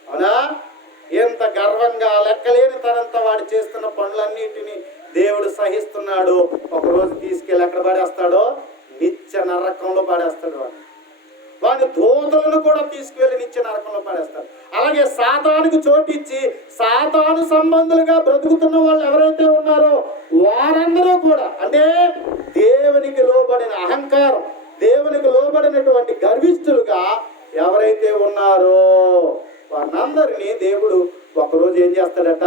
అవునా? ఎంత గర్వంగా లెక్కలేని తనంతా వాడు చేస్తున్న పనులన్నిటినీ దేవుడు సహిస్తున్నాడు. ఒకరోజు తీసుకెళ్ళి ఎక్కడ పడేస్తాడో? నిత్య నరకంలో పడేస్తాడు. వాడి దూతలను కూడా తీసుకువెళ్ళి నిత్య నరకంలో పడేస్తాడు. అలాగే సాతానుకు చోటిచ్చి సాతాను సంబంధులుగా బ్రతుకుతున్న వాళ్ళు ఎవరైతే ఉన్నారో వారందరూ కూడా, అంటే దేవునికి లోబడిన అహంకారం, దేవునికి లోబడినటువంటి గర్విష్ఠులుగా ఎవరైతే ఉన్నారో వారందరినీ దేవుడు ఒకరోజు ఏం చేస్తాడట?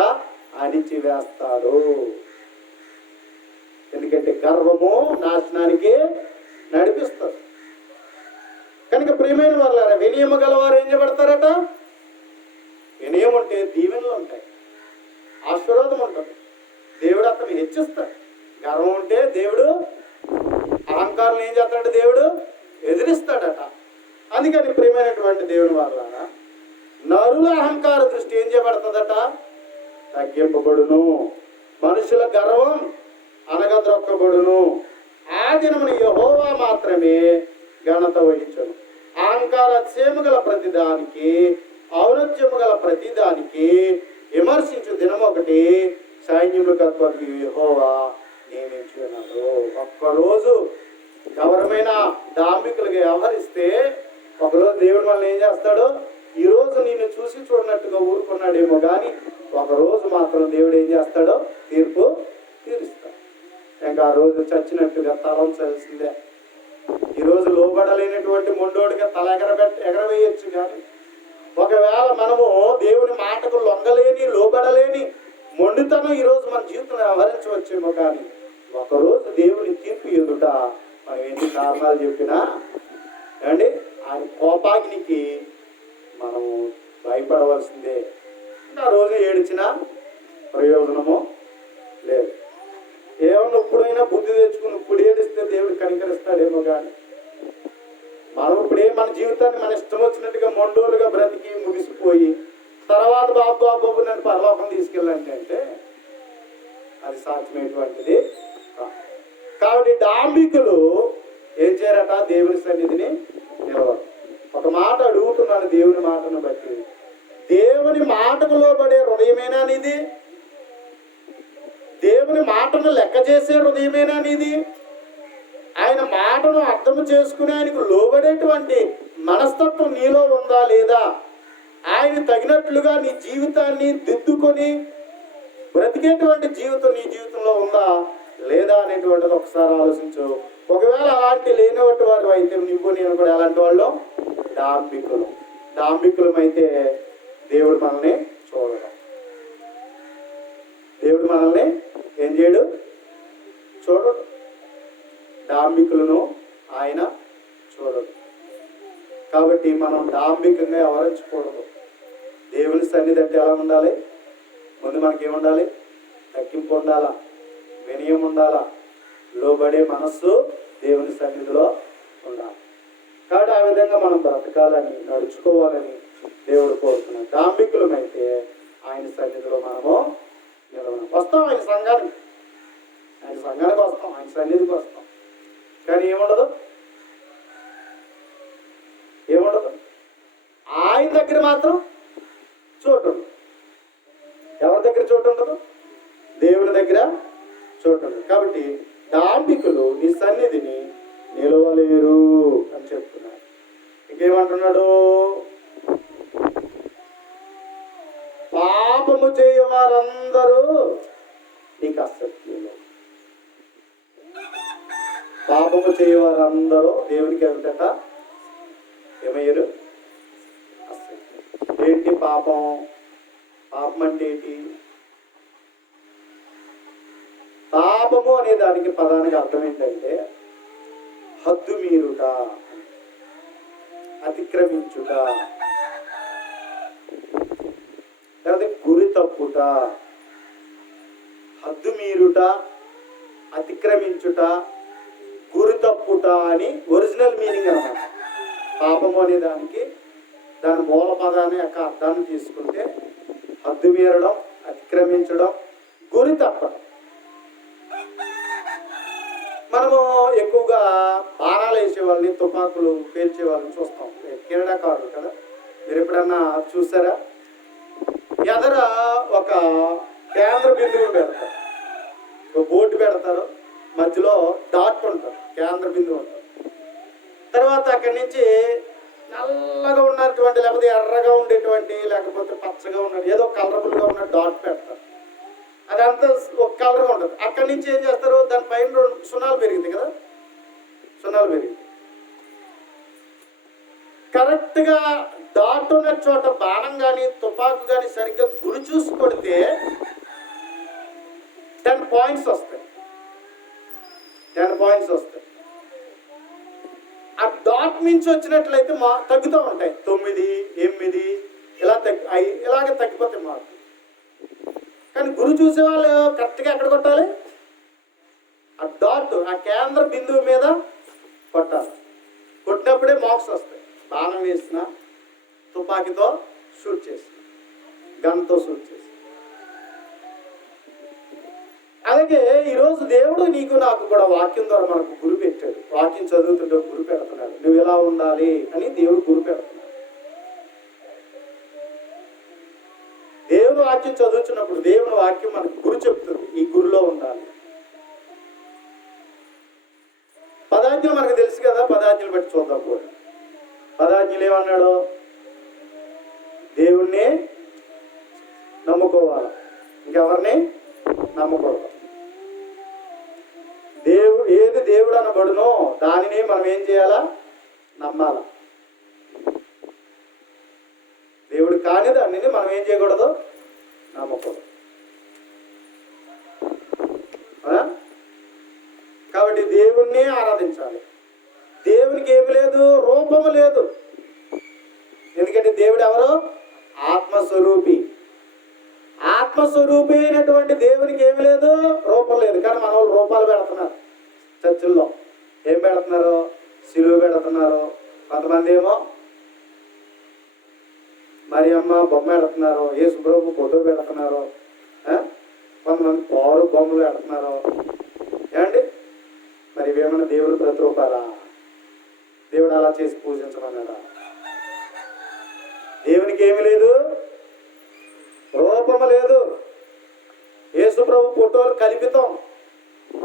అణిచివేస్తాడు. ఎందుకంటే గర్వము నాశనానికి నడిపిస్తుంది. కనుక ప్రియమైన వాళ్ళారా, వినయము గలవారు ఏం చేయబడతారట? వినయం ఉంటే దీవెనలు ఉంటాయి, ఆశీర్వాదం ఉంటుంది, దేవుడు అతను హెచ్చిస్తాడు. గర్వం ఉంటే దేవుడు, అహంకారం ఏం చేస్తాడు? దేవుడు ఎదిరిస్తాడట. అందుకని ప్రియమైనటువంటి దేవుని వాళ్ళారా, నరుల అహంకార దృష్టి ఏం చేయబడుతుందట? తగ్గింపబడును. మనుషుల గర్వం అనగద్రొక్కబడును. ఆ దినమున యెహోవా మాత్రమే ఘనత వహించును. అహంకారత్యము గల ప్రతిదానికి, ఔన్నత్యము గల ప్రతిదానికి విమర్శించు దినం ఒకటి సైన్యములకు అధిపతి యెహోవా నియమించున్నాడు. ఒక్కరోజు ఎవరమైనా డాంబికులుగా వ్యవహరిస్తే ఒకరోజు దేవుడు మనల్ని ఏం చేస్తాడు? ఈరోజు నిన్ను చూసి చూడనట్టుగా ఊరుకున్నాడేమో కానీ ఒకరోజు మాత్రం దేవుడు ఏం చేస్తాడో? తీర్పు తీరుస్తాడు. ఇంకా ఆ రోజు చచ్చినట్టుగా తలంచాల్సిందే. ఈరోజు లోబడలేనటువంటి మొండోడిగా తల ఎగరవేయచ్చు. కానీ ఒకవేళ మనము దేవుని మాటకు లొంగలేని, లోబడలేని మొండితనం ఈరోజు మన జీవితంలో వ్యవహరించవచ్చేమో కానీ ఒకరోజు దేవుని తీర్పు ఎదుట మనం ఎన్ని కారణాలు చెప్పినా ఏమండి ఆయన కోపాగ్నికి మనము భయపడవలసిందే. ఆ రోజు ఏడిచినా ప్రయోజనము లేదు. ఏమన్నా ఇప్పుడైనా బుద్ధి తెచ్చుకుని ఇప్పుడు ఏడిస్తే దేవుడు కనికరిస్తాడేమో కానీ మనం ఇప్పుడే మన జీవితాన్ని మన ఇష్టం వచ్చినట్టుగా మొండోలుగా బ్రతికి ముగిసిపోయి తర్వాత బాబు నన్ను పరలోకం తీసుకెళ్ళండి అంటే అది అది సాధ్యమైనటువంటిది కాదు. కాబట్టి డాంబికులు ఏం చేయరట? దేవుని సన్నిధిని నిలవరు. ఒక మాట అడుగుతున్నాను దేవుని మాటను బట్టి, దేవుని మాటకు లోబడే హృదయమేనా నీది? దేవుని మాటను లెక్క చేసే హృదయమేనా నీది? ఆయన మాటను అర్థం చేసుకుని ఆయనకు లోబడేటువంటి మనస్తత్వం నీలో ఉందా లేదా? ఆయన తగినట్లుగా నీ జీవితాన్ని దిద్దుకొని బ్రతికేటువంటి జీవితం నీ జీవితంలో ఉందా లేదా అనేటువంటిది ఒకసారి ఆలోచించు. ఒకవేళ అలాంటి లేనివంటి వారు అయితే నువ్వు నేను కూడా అలాంటి వాళ్ళు డాంబికులమైతే దేవుడు మనల్ని చూడడం. దేవుడు మనల్ని ఏం చేయడు? చూడడు. డాంబికులను ఆయన చూడడు. కాబట్టి మనం డాంబికంగా వ్యవహరించకూడదు. దేవుని సన్నిధి అంటే ఎలా ఉండాలి? ముందు మనకేముండాలి? తగ్గింపు ఉండాలా, వినయం ఉండాలా, లోబడే మనస్సు దేవుని సన్నిధిలో ఉండాలి. కాబట్టి ఆ విధంగా మనం బ్రతకాలని, నడుచుకోవాలని దేవుడు కోరుతున్నాడు. డాంబికులమైతే ఆయన సన్నిధిలో మనము నిలవడం. వస్తాం ఆయన సంఘానికి వస్తాం, ఆయన సన్నిధికి వస్తాం. కానీ ఏముండదు ఆయన దగ్గర మాత్రం చోటు ఉండదు. ఎవరి దగ్గర చోటు ఉండదు? దేవుని దగ్గర చోటు ఉండదు. కాబట్టి డాంబికులు నీ సన్నిధిని నిలవలేరు అని చెప్తున్నారు. ఇంకేమంటున్నాడు? పాపము చేయవారందరూ నీకు అసత్యులు. పాపము చేయవారందరూ దేవునికి ఏమిటట? ఏమయ్యారు? అసత్యం. ఏంటి పాపం? పాపం అంటే ఏంటి? పాపము అనే దానికి పదానికి అర్థం ఏంటంటే హద్దు మీరుట, అతిక్రమించుట, లేకపోతే గురి తప్పుట. హద్దు మీరుట, అతిక్రమించుట, గురి తప్పుట అని ఒరిజినల్ మీనింగ్ అన్నమాట. పాపము అనే దానికి దాని మూల పదాన్ని యొక్క అర్థాన్ని తీసుకుంటే హద్దు మీరడం, అతిక్రమించడం, గురి తప్పడం. మనము ఎక్కువగా బాణాలు వేసే వాళ్ళని, తుపాకులు పేల్చే వాళ్ళని చూస్తాం. క్రీడాకారులు కదా, మీరు ఎప్పుడన్నా చూసారా? ఎదర ఒక కేంద్ర బిందువు పెడతారు, ఒక బోర్డు పెడతారు, మధ్యలో డాట్ ఉంటుంది, కేంద్ర బిందువు ఉంటుంది. తర్వాత అక్కడి నుంచి నల్లగా ఉన్నటువంటి, లేకపోతే ఎర్రగా ఉండేటువంటి, లేకపోతే పచ్చగా ఉన్నట్టు ఏదో కలరబుల్గా ఉన్న డాట్ పెడతారు. అదంతా ఒక కలర్గా ఉంటుంది. అక్కడి నుంచి ఏం చేస్తారు? దానిపైన 2 సున్నాలు పెరిగింది కదా, సున్నాలు పెరిగింది. కరెక్ట్గా డాట్ ఉన్న చోట బాణం కానీ తుపాకు కానీ సరిగ్గా గురి చూసి కొడితే 10 పాయింట్స్ వస్తాయి. 10 పాయింట్స్ వస్తాయి. ఆ డాట్ నుంచి వచ్చినట్లయితే తగ్గుతూ ఉంటాయి. 9, 8 ఇలాగే తగ్గిపోతాయి మార్కులు. కానీ గురి చూసే వాళ్ళు కరెక్ట్గా ఎక్కడ కొట్టాలి? ఆ డాట్, ఆ కేంద్ర బిందువు మీద కొట్టాలి. కొట్టినప్పుడే మార్క్స్ వస్తాయి. బాణం వేసిన, తుపాకీతో షూట్ చేసి, గన్తో షూట్ చేసి. అలాగే ఈరోజు దేవుడు నీకు నాకు కూడా వాక్యం ద్వారా మనకు గురి పెట్టాడు. వాక్యం చదువుతుంటే గురి పెడుతున్నాడు. నువ్వు ఎలా ఉండాలి అని దేవుడు గురి పెడుతున్నాడు. దేవుని వాక్యం చదువుతున్నప్పుడు దేవుని వాక్యం మనకు గురి చెప్తుంది. ఈ గురిలో ఉండాలి. పదాజ్ఞలు మనకు తెలుసు కదా, పదాజ్ఞలు బట్టి చూద్దాం కూడా. పదాజ్ఞలు ఏమన్నాడు? దేవుణ్ణి నమ్ముకోవాలి, ఇంకెవరిని నమ్మకూడదు. ఏది దేవుడు అనబడునో దానిని మనం ఏం చేయాలా? నమ్మాల. దేవుడు కాని దానిని మనం ఏం చేయకూడదు? నమ్మకూడదు. కాబట్టి దేవుణ్ణి ఆరాధించాలి. దేవునికి ఏమి లేదు? రూపము లేదు. ఎందుకంటే దేవుడు ఎవరు? ఆత్మస్వరూపి. ఆత్మస్వరూపి అయినటువంటి దేవునికి ఏమి లేదు? రూపం లేదు. కానీ మన వాళ్ళు రూపాలు పెడుతున్నారు చర్చిల్లో. ఏం పెడుతున్నారు? సిలువ పెడుతున్నారు. కొంతమంది ఏమో మరి అమ్మ బొమ్మ పెడుతున్నారు, యేసు ప్రభు ఫోటో పెడుతున్నారు. కొంతమంది పారు బొమ్మలు పెడుతున్నారు. ఏమండి, మరి ఇవేమన్నా దేవుడు ప్రతిరూపాలా? దేవుడు అలా చేసి పూజించమన్నాడా? దేవునికి ఏమి లేదు, రూపము లేదు. యేసు ప్రభు ఫోటోలు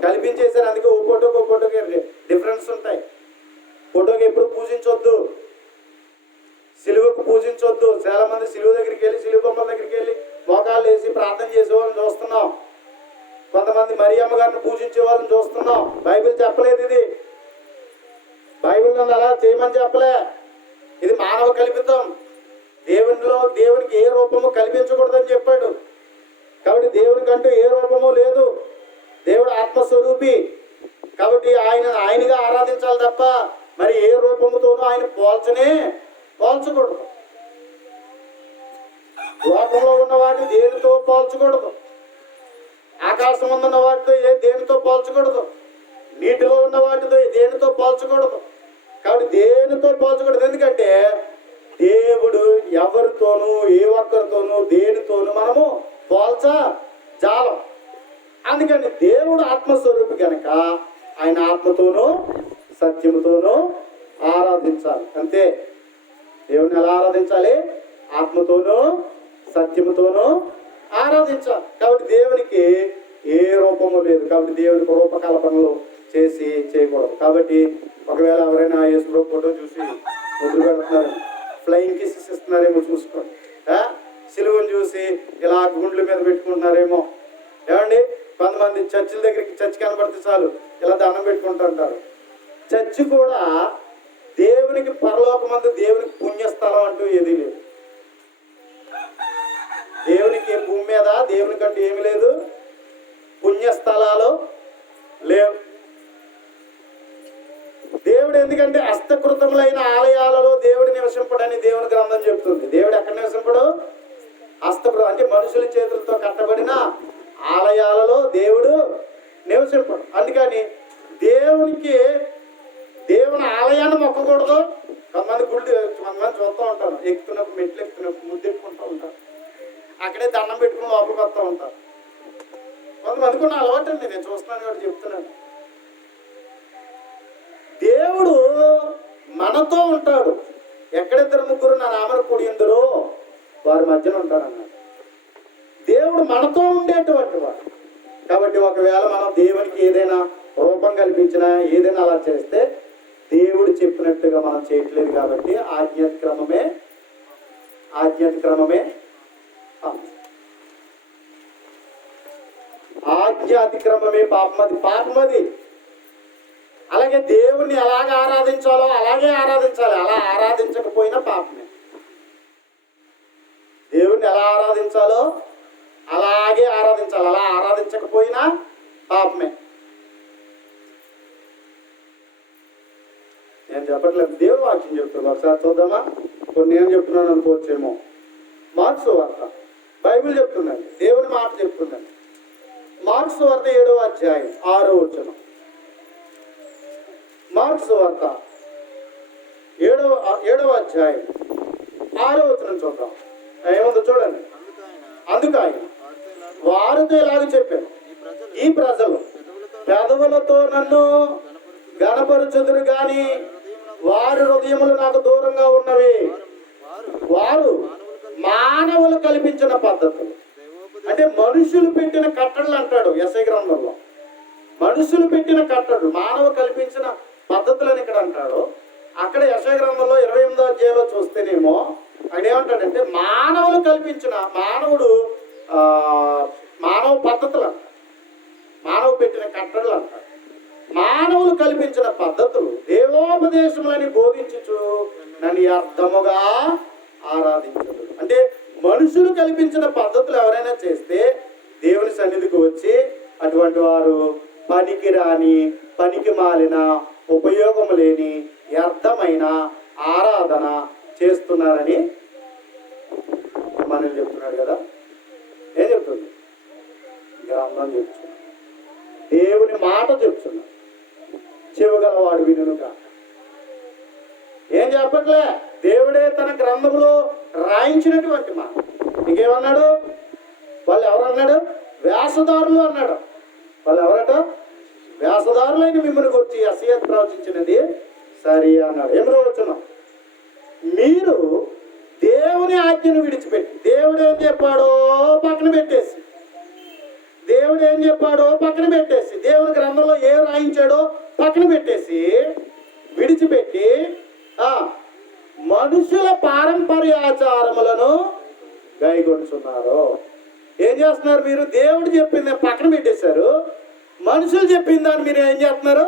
కల్పించేశారు. అందుకే ఓ ఫోటోకి డిఫరెన్స్ ఉంటాయి. ఫోటోకి ఎప్పుడు పూజించొద్దు, సిలువకు పూజించొద్దు. చాలా మంది సిలువ దగ్గరికి వెళ్ళి, సిలువ బొమ్మల దగ్గరికి వెళ్ళి మోకాళ్ళు వేసి ప్రార్థన చేసే వాళ్ళని చూస్తున్నాం. కొంతమంది మరియమ్మ గారిని పూజించే వాళ్ళని చూస్తున్నాం. బైబిల్ చెప్పలేదు ఇది. బైబిల్లో అలా చేయమని చెప్పలే. ఇది మానవ కల్పితం. దేవునికి ఏ రూపము కల్పించకూడదని చెప్పాడు. కాబట్టి దేవునికంటూ ఏ రూపము లేదు. దేవుడు ఆత్మస్వరూపి. కాబట్టి ఆయనగా ఆరాధించాలి తప్ప మరి ఏ రూపముతోనూ ఆయన పోల్చకూడదు. లోకంలో ఉన్న వాటిని దేనితో పోల్చకూడదు. ఆకాశం ఉన్న వాటితో దేనితో పోల్చకూడదు. నీటిలో ఉన్న వాటితో దేనితో పోల్చకూడదు. కాబట్టి దేనితో పోల్చకూడదు. ఎందుకంటే దేవుడు ఎవరితోనూ ఏ ఒక్కరితోనూ దేనితోనూ మనము పోల్చజాలం. అందుకని దేవుడు ఆత్మస్వరూపి కనుక ఆయన ఆత్మతోనూ సత్యముతోనూ ఆరాధించాలి. అంతే. దేవుని ఎలా ఆరాధించాలి? ఆత్మతోనూ సత్యముతోనూ ఆరాధించాలి. కాబట్టి దేవునికి ఏ రూపము లేదు. కాబట్టి దేవునికి రూపకల్పనలు చేయకూడదు. కాబట్టి ఒకవేళ ఎవరైనా యేసు ఫోటో చూసి ముద్దు పెడుతున్నారు, ఫ్లయింగ్ కిసెస్ ఇస్తున్నారేమో చూసుకోండి. సిలువను చూసి ఇలా గుండ్ల మీద పెట్టుకుంటున్నారేమో. ఏమండి, కొంతమంది చర్చిల దగ్గరికి చర్చి కనబడితే చాలు ఇలా దండం పెట్టుకుంటుంటారు. చర్చి కూడా దేవునికి పరలోకమందు దేవునికి పుణ్యస్థలం అంటూ ఏదీ లేదు. దేవునికి భూమి మీద దేవునికంటూ ఏమి లేదు, పుణ్యస్థలాలు లేవు. దేవుడు ఎందుకంటే హస్తకృతములైన ఆలయాలలో దేవుడు నివసింపడని దేవుని గ్రంథం చెప్తుంది. దేవుడు ఎక్కడ నివసింపడు? హస్తకృతం అంటే మనుషుల చేతులతో కట్టబడిన ఆలయాలలో దేవుడు నివసింపడు. అందుకని దేవుని ఆలయాన్ని మొక్కకూడదు. కొంతమంది చూస్తూ ఉంటారు, ఎక్కుతున్నప్పుడు మెట్లు ఎక్కుతున్నప్పుడు ముద్దెట్టుకుంటూ ఉంటారు. అక్కడే దండం పెట్టుకుని లోపలికి వస్తూ ఉంటారు. కొంతమందికి ఉన్న అలవాటు అండి, నేను చూస్తున్నాను కాబట్టి చెప్తున్నాను. దేవుడు మనతో ఉంటాడు. ఎక్కడిద్దరు ముగ్గురు నా నామన కూడి ఉందరో వారి మధ్యన ఉంటారన్నాడు. దేవుడు మనతో ఉండేటువంటి వాడు. కాబట్టి ఒకవేళ మనం దేవునికి ఏదైనా రూపం కల్పించినా ఏదైనా అలా చేస్తే దేవుడు చెప్పినట్టుగా మనం చేయట్లేదు. కాబట్టి ఆజ్ఞాతిక్రమమే పాపమది. అలాగే దేవుణ్ణి ఎలాగ ఆరాధించాలో అలాగే ఆరాధించాలి. అలా ఆరాధించకపోయినా పాపమే. దేవుణ్ణి ఎలా ఆరాధించాలో అలాగే ఆరాధించాలి. అలా ఆరాధించకపోయినా పాపమే. నేను చెప్పట్లేదు, దేవుడు వాక్యం చెప్తున్నాను. ఒకసారి చూద్దామా? కొన్ని నేను చెప్తున్నాను అనుకోవచ్చేమో. మార్క్స్ వార్త బైబిల్ చెప్తుందండి, దేవుని మాట చెప్తుందండి. మార్క్స్ వార్త 7వ అధ్యాయం 6వ వచనం. మార్క్స్ వార్త 7వ అధ్యాయం 6వ వచనం చూద్దాం. ఏముందో చూడండి. అందుకు ఆయన వారితో ఇలాగ చెప్పాను, ఈ ప్రజలు పెదవులతో నన్ను గణపరచుదురు గాని వారి హృదయములు నాకు దూరంగా ఉన్నవి. వారు మానవులు కల్పించిన పద్ధతులు, అంటే మనుషులు పెట్టిన కట్టడలు అంటాడు యెషయా గ్రంథంలో. మనుషులు పెట్టిన కట్టడలు, మానవ కల్పించిన పద్ధతులని ఇక్కడ అంటాడు. అక్కడ యెషయా గ్రంథంలో 28వ అధ్యాయంలో చూస్తేనేమో అక్కడ ఏమంటాడంటే మానవులు కల్పించిన మానవ పద్ధతులు అంటారు, మానవ పెట్టిన కట్టడలు అంటారు. మానవులు కల్పించిన పద్ధతులు దేవోపదేశములని బోధించుచు నన్ను అర్థముగా ఆరాధించదు. అంటే మనుషులు కల్పించిన పద్ధతులు ఎవరైనా చేస్తే దేవుని సన్నిధికి వచ్చి అటువంటి వారు పనికి రాని, పనికి మాలిన, ఉపయోగం లేని, వ్యర్థమైన ఆరాధన చేస్తున్నారని మనం చెప్తున్నాడు కదా. ఏం చెప్తుంది? గ్రంథం చెప్తున్నా, దేవుని మాట చెప్తున్నా. చెవుగలవాడు వినుగా. ఏం చెప్పట్లే, దేవుడే తన గ్రంథంలో రాయించినటువంటి మాట. ఇంకేమన్నాడు? వాళ్ళు ఎవరన్నాడు? వేషధారులు అన్నాడు. వాళ్ళు ఎవరట? వేషధారులైన మిమ్మల్ని గురించి యెషయా ప్రవచించినది సరి అన్నాడు. 8వ వచనం, మీరు దేవుని ఆజ్ఞను విడిచిపెట్టి, దేవుడు ఏం చెప్పాడో పక్కన పెట్టేసి, దేవుని గ్రంథంలో ఏ రాయించాడో పక్కన పెట్టేసి, విడిచిపెట్టి మనుషుల పారంపర్యాచారములను గైకొంటున్నారు. ఏం చేస్తున్నారు మీరు? దేవుడు చెప్పింది పక్కన పెట్టేశారు, మనుషులు చెప్పిన దాన్ని మీరు ఏం చేస్తున్నారు?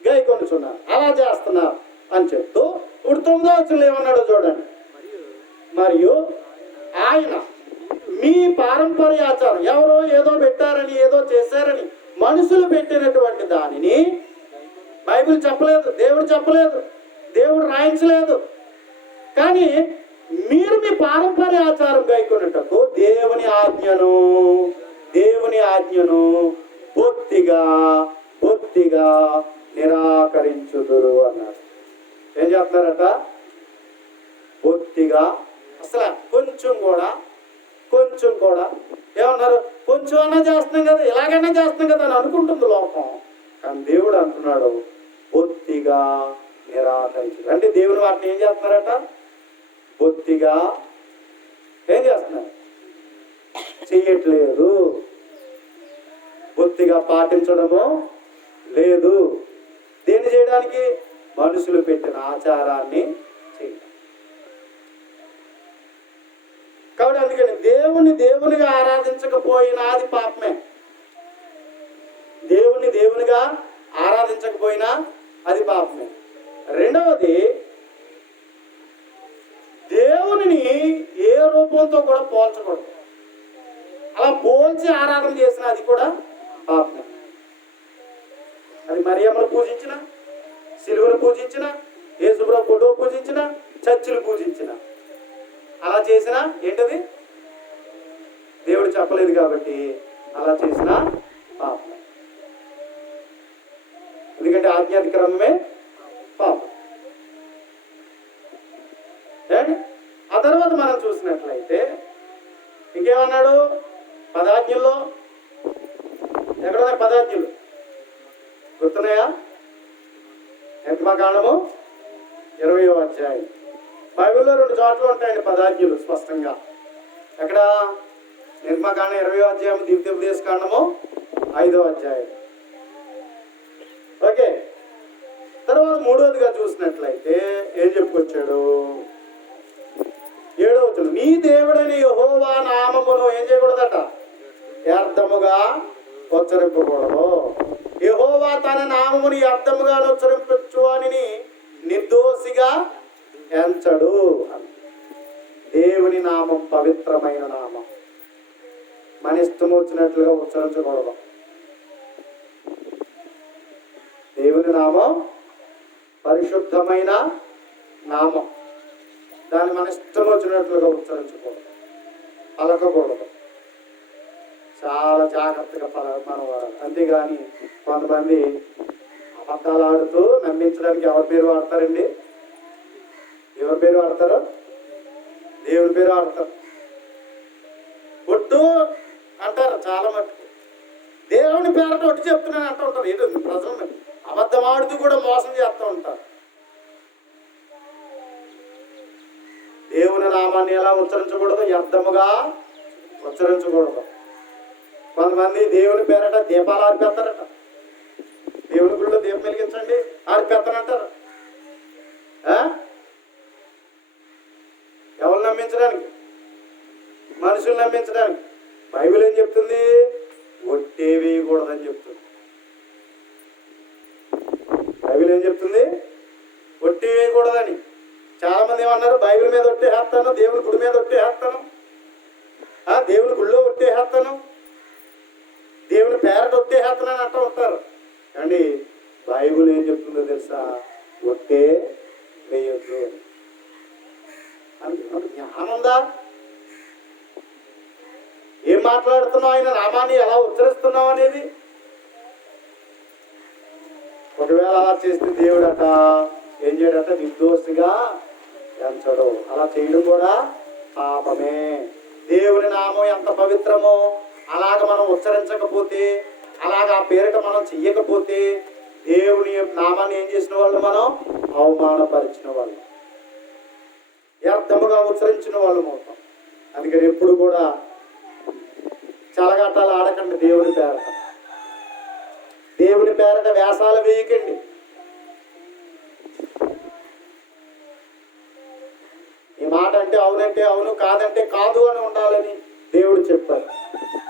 గైకొంటున్నారు, అలా చేస్తున్నారు అని చెప్తూ ఇప్పుడు 9వ వచనంలో ఏమన్నాడో చూడండి. మరియు ఆయన మీ పారంపర్యాచారం, ఎవరో ఏదో పెట్టారని, ఏదో చేశారని మనుషులు పెట్టినటువంటి దానిని బైబిల్ చెప్పలేదు, దేవుడు చెప్పలేదు, దేవుడు రాయించలేదు. కానీ మీరు మీ పారంపర్యాచారం గైకొనుటకు దేవుని ఆజ్ఞను బొత్తిగా నిరాకరించుదురు అన్నారు. ఏం చేస్తున్నారట? బొత్తిగా, అసలు కొంచెం కూడా ఏమన్నారు? కొంచెం అన్నా చేస్తున్నాం కదా, ఇలాగైనా చేస్తున్నాం కదా అని అనుకుంటుంది లోకం. కానీ దేవుడు అంటున్నాడు బొత్తిగా నిరాకరించు. అంటే దేవుని వాటిని ఏం చేస్తున్నారట? బొత్తిగా ఏం చేస్తున్నారు? చెయ్యట్లేదు, బొత్తిగా పాటించడము లేదు. దేన్ని చేయడానికి? మనుషులు పెట్టిన ఆచారాన్ని చేయడం. కాబట్టి అందుకని దేవునిగా ఆరాధించకపోయినా అది పాపమే. దేవునిగా ఆరాధించకపోయినా అది పాపమే. రెండవది, దేవునిని ఏ రూపంతో కూడా పోల్చకూడదు. అలా పోల్చి ఆరాధన చేసిన అది కూడా పాపమే. అది మరియమ్మను పూజించిన, సిలువను పూజించిన, యేసుప్రభు ఫోటో పూజించిన, చర్చిలు పూజించిన, అలా చేసినా ఏంటది? దేవుడు చెప్పలేదు కాబట్టి అలా చేసిన పాపం. ఎందుకంటే ఆజ్ఞాతిక్రమమే పాపం. ఆ తర్వాత మనం చూసినట్లయితే ఇంకేమన్నాడు? 10 ఆజ్ఞల్లో ఎక్కడున్నాయి? 10 ఆజ్ఞలు గుర్తున్నాయా? నిర్గమకాండము 20వ అధ్యాయం. బైబిల్లో 2 చోట్ల ఉంటాయండి 10 ఆజ్ఞలు స్పష్టంగా. ఎక్కడ? నిర్గమకాండం 20వ అధ్యాయం, ద్వితీయోపదేశ కాండము 5వ అధ్యాయం. ఓకే, తర్వాత 3వదిగా చూసినట్లయితే ఏం చెప్పుకొచ్చాడు? 7వ వచనం, నీ దేవుడైన యెహోవా నామమును ఏం చేయకూడదట? వ్యర్థముగా ఉచ్చరింపకూడదు. యెహోవా తన నామముని వ్యర్థముగా ఉచ్చరింపచ్చు అని నిర్దోషిగా ఎంచడు. దేవుని నామం పవిత్రమైన నామం, మన ఇష్టం వచ్చినట్లుగా ఉచ్చరించకూడదు. దేవుని నామం పరిశుద్ధమైన నామం, దాన్ని మన ఇష్టం వచ్చినట్లుగా ఉచ్చరించకూడదు, పలకకూడదు. చాలా జాగ్రత్తగా మనం వాడాలి. అంతేగాని కొంతమంది అబద్ధాలు ఆడుతూ నమ్మించడానికి ఎవరి పేరు వాడతారండి? ఎవరి పేరు వాడతారు? దేవుని పేరు వాడతారు. ఒట్టు అంటారు చాలా మట్టుకు, దేవుని పేరట ఒట్టు చెప్తున్నాను అంటూ ఉంటారు. ఏంటో ప్రజలు అబద్ధం ఆడుతూ కూడా మోసం చేస్తూ ఉంటారు. దేవుని నామాన్ని ఎలా ఉచ్చరించకూడదు? వ్యర్థముగా ఉచ్చరించకూడదు. కొంతమంది దేవుని పేరట దీపాలు ఆరిపెత్తారట. దేవుని గుడిలో దీపం వెలిగించండి ఆరిపెత్తనంటారు. ఎవరు నమ్మించడానికి? మనుషులు నమ్మించడానికి. బైబిల్ ఏం చెప్తుంది? ఒట్టే వేయకూడదని చెప్తుంది. బైబిల్ ఏం చెప్తుంది? ఒట్టి వేయకూడదని. చాలా మంది ఏమన్నారు? బైబిల్ మీద ఒట్టేస్తాను, దేవుని గుడి మీద ఒట్టేస్తాను, దేవుని గుడిలో ఒట్టేస్తాను, దేవుని పేరట ఒట్టేస్తాను అని అంటూ ఉంటారు. అండి బైబిల్ ఏం చెప్తుందో తెలుసా? ఒట్టే వేయొద్దు. జ్ఞానం ఉందా? ఏం మాట్లాడుతున్నావు, ఆయన నామాన్ని ఎలా ఉచ్చరిస్తున్నావు అనేది. ఒకవేళ అలా చేస్తే దేవుడట ఏం చేయడట? నిర్దోషిగా ఎంచడు. అలా చేయడం కూడా పాపమే. దేవుని నామం ఎంత పవిత్రమో అలాగ మనం ఉచ్చరించకపోతే, అలాగ ఆ పేరిట మనం చెయ్యకపోతే దేవుని నామాన్ని ఏం చేసిన వాళ్ళు? మనం అవమానపరిచిన వాళ్ళు, వ్యర్థముగా ఉచ్చరించిన వాళ్ళు అవుతాం. అందుకని ఎప్పుడు కూడా చలగాటాలు ఆడకండి. దేవుని పేరట వ్యాసాలు వేయకండి. ఈ మాట అంటే అవునంటే అవును, కాదంటే కాదు అని ఉండాలని దేవుడు చెప్పారు.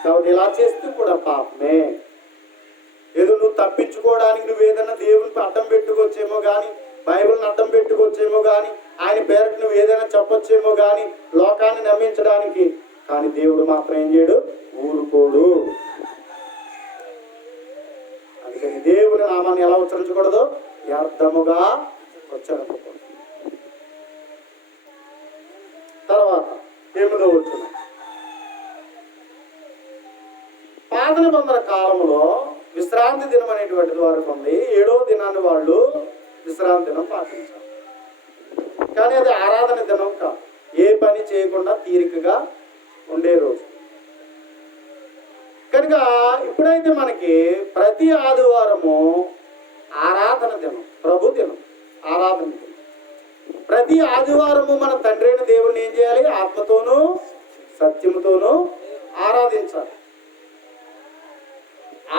కాబట్టి ఇలా చేస్తూ కూడా పాపమే. ఏదో నువ్వు తప్పించుకోవడానికి నువ్వు ఏదైనా దేవునికి అడ్డం పెట్టుకోవచ్చేమో కానీ, బైబిల్ని అడ్డం పెట్టుకోవచ్చేమో కానీ, ఆయన పేరుకు నువ్వు ఏదైనా చెప్పొచ్చేమో కానీ, లోకాన్ని నమ్మించడానికి. కానీ దేవుడు మాత్రం ఏం చేయడు? ఊరుకోడు. అందుకని దేవుని నామాన్ని ఎలా ఉచ్చరించకూడదు? వ్యర్థముగా ఉచ్చరించకూడదు. తర్వాత 8వ వచనం, పాత నిబంధన కాలంలో విశ్రాంతి దినం అనేటువంటిది వారికి ఉంది. 7వ దినాన్ని వాళ్ళు విశ్రాంతి దినం పాటించారు. కానీ అది ఆరాధన దినం కాదు, ఏ పని చేయకుండా తీరికగా ఉండే రోజు. కనుక ఇప్పుడైతే మనకి ప్రతి ఆదివారము ఆరాధన దినం, ప్రభు దినం, ఆరాధన దినం. ప్రతి ఆదివారము మన తండ్రి అయిన దేవుణ్ణి ఏం చేయాలి? ఆత్మతోనూ సత్యముతోనూ ఆరాధించాలి.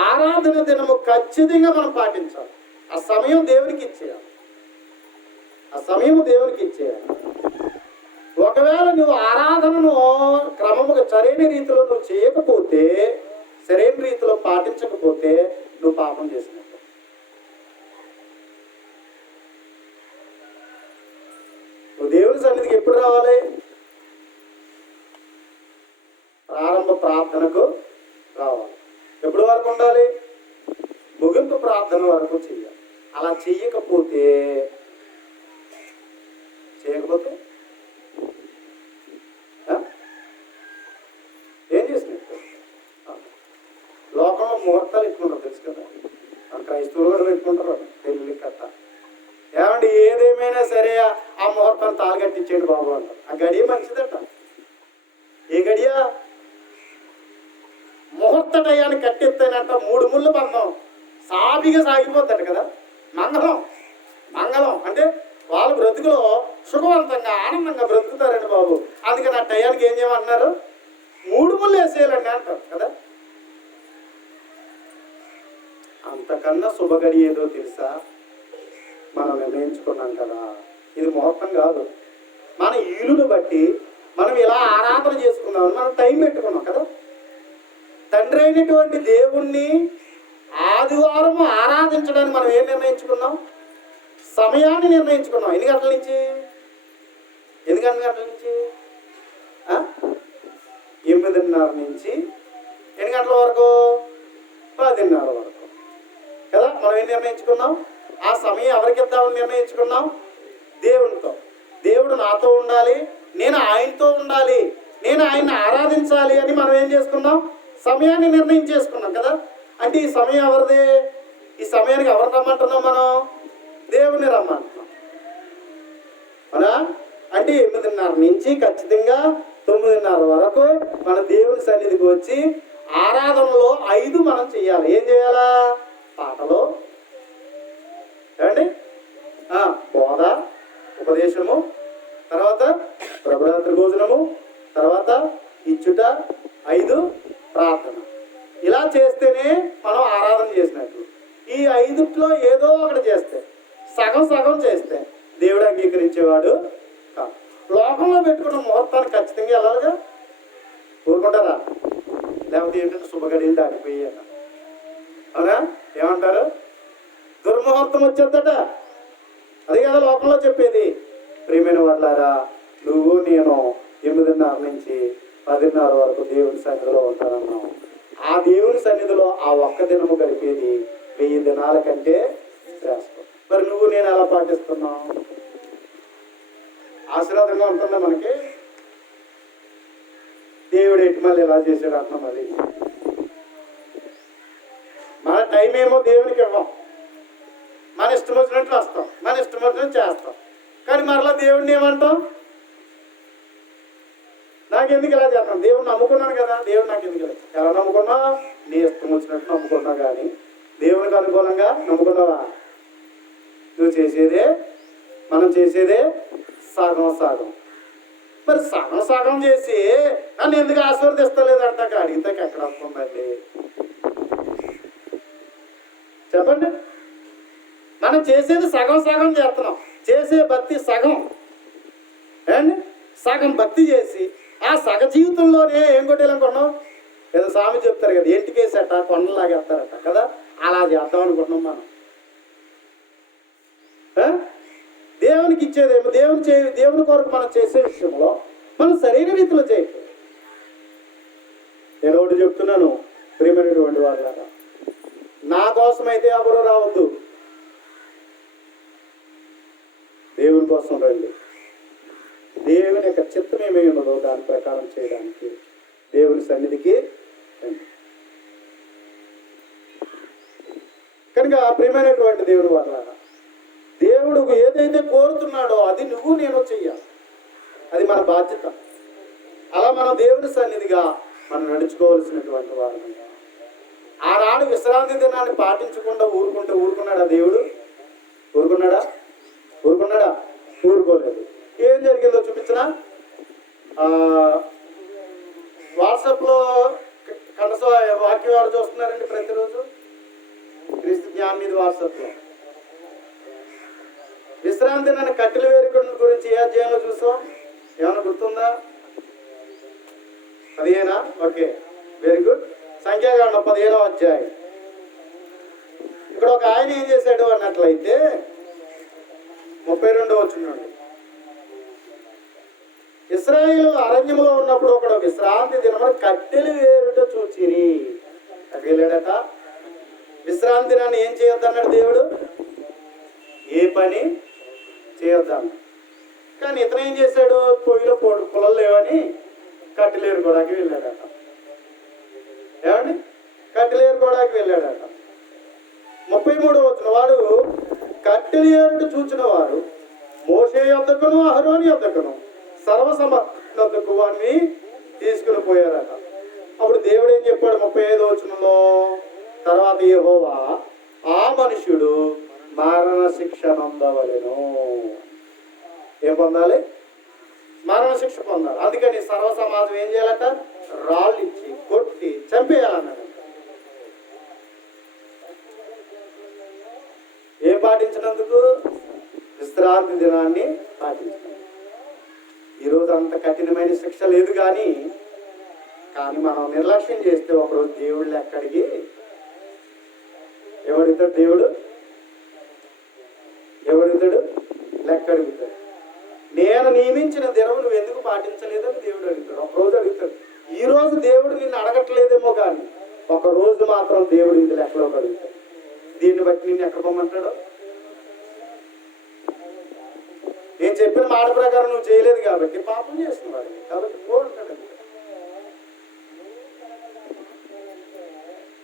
ఆరాధన దినము ఖచ్చితంగా మనం పాటించాలి. ఆ సమయం దేవునికి ఇచ్చేయాలి. ఒకవేళ నువ్వు ఆరాధనను క్రమముగా సరైన రీతిలో నువ్వు చేయకపోతే, సరైన రీతిలో పాటించకపోతే నువ్వు పాపం చేసినట్టు. నువ్వు దేవుని సన్నిధికి ఎప్పుడు రావాలి? ప్రారంభ ప్రార్థనకు రావాలి. ఎప్పటి వరకు ఉండాలి? ముగింపు ప్రార్థన వరకు చెయ్యాలి. అలా చేయకపోతే ఏం చేసినట్టు? లోకంలో ముహూర్తాలు పెట్టుకుంటారు, తెలుసు కదా. క్రైస్తవులు కూడా పెట్టుకుంటారు పెళ్ళి కట్ట. ఏమండి, ఏదేమైనా సరే ఆ ముహూర్తాన్ని తాళగట్టించేయండి బాబు అంటారు. ఆ గడియ మంచిదట. ఏ గడియ? ముహూర్త టయాన్ని కట్టెత్తానంట 3 ముళ్ళు బంధం సాఫీగా సాగిపోతాడు కదా. మంగళం అంటే వాళ్ళ బ్రతుకులో సుఖవంతంగా ఆనందంగా బ్రతుకుతారండి బాబు. అందుకని ఆ టయానికి ఏం చేయమంటున్నారు? 3 ముళ్ళు వేసేయాలండి అంటారు కదా. అంతకన్నా శుభగడి ఏదో తెలుసా? మనం నిర్ణయించుకున్నాం కదా, ఇది ముహూర్తం కాదు. మన ఈలును బట్టి మనం ఇలా ఆరాధన చేసుకుందామని మనం టైం పెట్టుకున్నాం కదా. తండ్రి అయినటువంటి దేవుణ్ణి ఆదివారం ఆరాధించడానికి మనం ఏం నిర్ణయించుకున్నాం? సమయాన్ని నిర్ణయించుకున్నాం. ఎన్ని గంటల నుంచి? 8:30 నుంచి 8:30 నుంచి ఎన్ని గంటల వరకు? 10:30 వరకు కదా. మనం ఏం నిర్ణయించుకున్నాం? ఆ సమయం ఎవరికి ఇద్దామని నిర్ణయించుకున్నాం? దేవునితో. దేవుడు నాతో ఉండాలి, నేను ఆయనతో ఉండాలి, నేను ఆయన్ని ఆరాధించాలి అని మనం ఏం చేసుకున్నాం? సమయాన్ని నిర్ణయించేసుకున్నాం కదా. అంటే ఈ సమయం ఎవరిది? ఈ సమయానికి ఎవరు రమ్మంటున్నాం? మనం దేవుణ్ణి రమ్మంటున్నాం. అవునా? అంటే 8:30 నుంచి ఖచ్చితంగా 9:30 వరకు మన దేవుని సన్నిధికి వచ్చి ఆరాధనలో 5 మనం చేయాలి. ఏం చేయాలా? పాటలు, ఏమండి, బోధ, ఉపదేశము, తర్వాత ప్రభురాత్రి భోజనము, తర్వాత ఇచ్చుట, 5 ప్రార్థన. ఇలా చేస్తేనే మనం ఆరాధన చేసినట్లు. ఈ 5లో ఏదో ఒకటి చేస్తే, సగం చేస్తే దేవుడు అంగీకరించేవాడు కాదు. లోకంలో పెట్టుకున్న ముహూర్తాన్ని ఖచ్చితంగా వెళ్ళాలిగా. ఊరుకుంటారా? లేకపోతే ఏంటంటే శుభగడియలు దాటిపోయాక, అవునా? ఏమంటారు? దుర్ముహూర్తం వచ్చేద్దట. అదే కదా లోకంలో చెప్పేది. ప్రియమైన వాళ్ళారా, నువ్వు నేను 8:30 నుంచి 10:30 వరకు దేవుని సన్నిధిలో ఉంటానన్నావు. ఆ దేవుని సన్నిధిలో ఆ ఒక్క దినము గడిపేది 1000 దినాల కంటే శ్రేష్టం. మరి నువ్వు నేను ఎలా పాటిస్తున్నావు? ఆశీర్వాదంగా ఉంటుందా మనకి? దేవుడు ఎటు మళ్ళీ ఎలా చేశాడు అంటున్నాం. అది మన టైం ఏమో దేవునికి ఇవ్వం, మన ఇష్టం వచ్చినట్లు వస్తాం, మన ఇష్టం వచ్చినట్లు చేస్తాం. కానీ మరలా దేవుడిని ఏమంటాం? నా నాకెందుకు ఇలా చేస్తాను? దేవుడు నమ్ముకున్నాను కదా, దేవుడు నాకు ఎందుకు ఇలా? ఎలా నమ్ముకున్నా? నీ ఇష్టం వచ్చినట్టు నమ్ముకున్నావు, కానీ దేవునికి అనుకూలంగా నమ్ముకున్నావా? నువ్వు చేసేదే, మనం చేసేదే సగం సగం. మరి సగం సగం చేసి నన్ను ఎందుకు ఆశీర్వదిస్తలేదంట అడిగితే ఎక్కడ వస్తుందండి? చెప్పండి. మనం చేసేది సగం సగం చేస్తున్నాం. చేసే భక్తి సగం అండి, సగం భక్తి చేసి ఆ సగ జీవితంలోనే ఏం కొట్టేయాలనుకున్నాం? ఏదో స్వామి చెప్తారు కదా, ఎంటికేసేట కొండలాగేస్తారట కదా, అలా చేద్దాం అనుకుంటున్నాం మనం. దేవునికి ఇచ్చేదేమో దేవుని కొరకు మనం చేసే విషయంలో మనం సరైన రీతిలో చేయట్లేదు. నేను ఒకటి చెప్తున్నాను, ప్రియమైనటువంటి వాళ్ళ, నా కోసమైతే ఎవరు రావద్దు, దేవుని కోసం రండి. దేవుని యొక్క చిత్తం ఏమై ఉన్నదో దాని ప్రకారం చేయడానికి దేవుని సన్నిధికి రండి. కనుక ప్రియమైనటువంటి దేవుని వాళ్ళ, దేవుడు ఏదైతే కోరుతున్నాడో అది నువ్వు నేను చెయ్యాలి. అది మన బాధ్యత. అలా మనం దేవుని సన్నిధిగా మనం నడుచుకోవాల్సినటువంటి వారు. ఆనాడు విశ్రాంతి దినాన్ని పాటించకుండా ఊరుకున్నాడా దేవుడు? ఊరుకున్నాడా? ఊరుకోలేదు. ఏం జరిగిందో చూపించనా? వాట్సాప్లో కనస వాక్యం ఎవరు చూస్తున్నారండి ప్రతిరోజు? క్రీస్తు జ్ఞానం మీద వాట్సాప్లో విశ్రాంతి నన్ను కట్టెలు వేరుకున్న గురించి ఏ అధ్యాయంలో చూసాం? ఏమైనా గుర్తుందా? 15? Okay, very good. సంఖ్యాకాండం 15వ అధ్యాయం. ఇక్కడ ఒక ఆయన ఏం చేశాడు అన్నట్లయితే 32వ వచనం, ఇశ్రాయేలు అరణ్యంలో ఉన్నప్పుడు ఒకడు విశ్రాంతి దినమున కట్టెలు వేరుట చూచిరి. అక్కడికి వెళ్ళాడట. విశ్రాంతి దినాన్ని ఏం చేయొద్దన్నాడు దేవుడు? ఏ పని చేయొద్దాను. కానీ ఇతను ఏం చేశాడు? పొయ్యిలో పొలలు లేవని కట్టెలు ఏరుకోవడానికి వెళ్ళాడట. ఏమండి? కట్టెలు ఏరుకోవడానికి వెళ్ళాడట. 33వ వచనం, వాడు కట్టెలు ఏరుట చూచిన వారు మోషే యొద్దకును అహరోని యొద్దకును సర్వసమర్థకు వాడిని తీసుకుని పోయారట. అప్పుడు దేవుడు ఏం చెప్పాడు 35వ వచనంలో? తర్వాత యెహోవా ఆ మనుష్యుడు మరణ శిక్ష పొందవలెను. ఏం పొందాలి? మరణ శిక్ష పొందాలి. అందుకని సర్వ సమాజం ఏం చేయాలట? రాళ్ళు ఇచ్చి కొట్టి చంపేయాలన్నాడు. ఏం పాటించినందుకు? విశ్రాంతి దినాన్ని పాటించినందుకు. ఈరోజు అంత కఠినమైన శిక్ష లేదు, కానీ మనం నిర్లక్ష్యం చేస్తే ఒకరోజు దేవుళ్ళు ఎక్కడికి ఎవడుతాడు? ఎవడుతాడు? లెక్క అడుగుతాడు. నేను నియమించిన దినం నువ్వు ఎందుకు పాటించలేదని దేవుడు అడుగుతాడు. ఒకరోజు అడుగుతాడు. ఈ రోజు దేవుడు నిన్ను అడగట్లేదేమో, కానీ ఒక రోజు మాత్రం దేవుడు ఇంటి లెక్కలో అడుగుతాడు. దీన్ని బట్టి నిన్ను ఎక్కడ పొమ్మంటాడు? నేను చెప్పిన మాట ప్రకారం నువ్వు చేయలేదు కాబట్టి పాపం చేస్తున్నాడు, కాబట్టి పోంటాడు.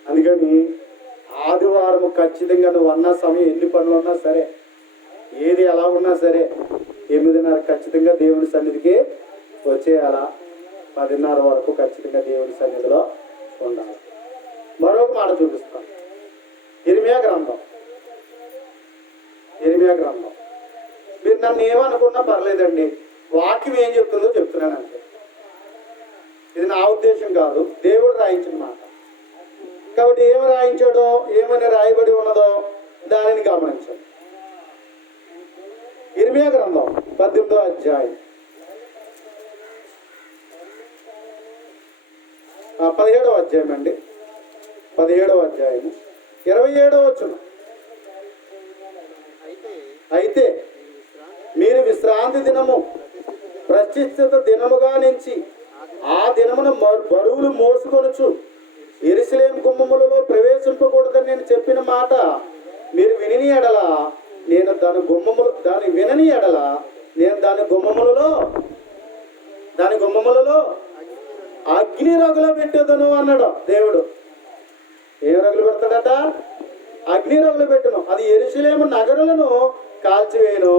అందుకని ఆదివారం ఖచ్చితంగా నువ్వు అన్న సమయం ఎన్ని పనులు ఉన్నా సరే, ఏది ఎలా ఉన్నా సరే 8:30 ఖచ్చితంగా దేవుని సన్నిధికి వచ్చేయాలా. 10:30 వరకు ఖచ్చితంగా దేవుని సన్నిధిలో ఉండాలి. మరొక మాట చూపిస్తాను. ఇర్మియా గ్రంథం. మీరు నన్ను ఏమనుకున్నా పర్లేదండి, వాక్యం ఏం చెప్తుందో చెప్తున్నాను అంతే. ఇది నా ఉద్దేశం కాదు, దేవుడు రాయించిన మాట. కాబట్టి ఏమి రాయించాడో, ఏమని రాయబడి ఉన్నదో దానిని గమనించండి. ఇర్మియా గ్రంథం 18వ అధ్యాయం 17వ అధ్యాయం అండి. 17వ అధ్యాయం 27వ వచనం. అయితే మీరు విశ్రాంతి దినము ప్రతిష్ఠిత దినముగా నుంచి ఆ దినమున బరువులు మోసుకొనుచు యెరూషలేము గుమ్మములలో ప్రవేశింపకూడదని నేను చెప్పిన మాట మీరు వినని ఎడల నేను దాని గుమ్మములలో అగ్ని రగుల పెట్టేదను అన్నాడు దేవుడు. ఏ రగులు పెడతాడట? అగ్ని రగులు పెట్టును. అది యెరూషలేము నగరులను కాల్చివేయను,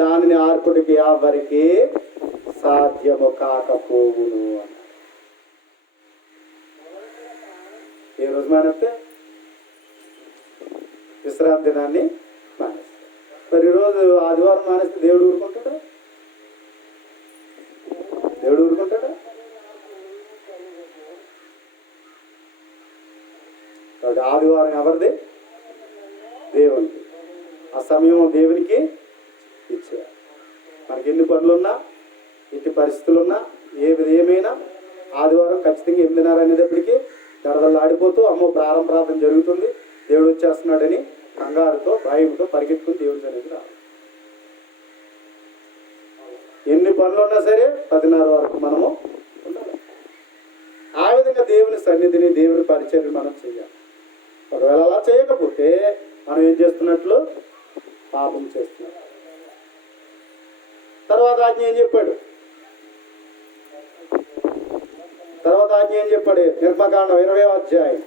దానిని ఆర్పుడికి ఎవరికి సాధ్యము కాకపోవును అని. ఏ రోజు మానేస్తే? విశ్రాంతి దినాన్ని మానేస్తే. మరి ఈరోజు ఆదివారం మానేస్తే దేవుడు ఊరుకుంటాడా? దేవుడు ఊరుకుంటాడా? కాబట్టి ఆదివారం ఎవరిది? దేవునికి. ఆ సమయం దేవునికి ఇచ్చేయాలి. మనకి ఎన్ని పనులున్నా, ఎన్ని పరిస్థితులున్నా, ఏమైనా ఆదివారం ఖచ్చితంగా 8:30 అనేటప్పటికీ దడదలు ఆడిపోతూ అమ్మో ప్రారంభం జరుగుతుంది, దేవుడు వచ్చేస్తున్నాడని కంగారుతో భయంతో పరిగెత్తుకుని దేవుడి సన్నిధికి రావాలి. ఎన్ని పనులున్నా సరే 10:30 వరకు మనము ఉండాలి. ఆ విధంగా దేవుని సన్నిధిని, దేవుని పరిచయం మనం చేయాలి. ఒకవేళ అలా చేయకపోతే మనం ఏం చేస్తున్నట్లు? పాపం చేస్తున్నాం. తర్వాత ఆజ్ఞ ఏం చెప్పాడు? నిర్మకాండం 20వ అధ్యాయం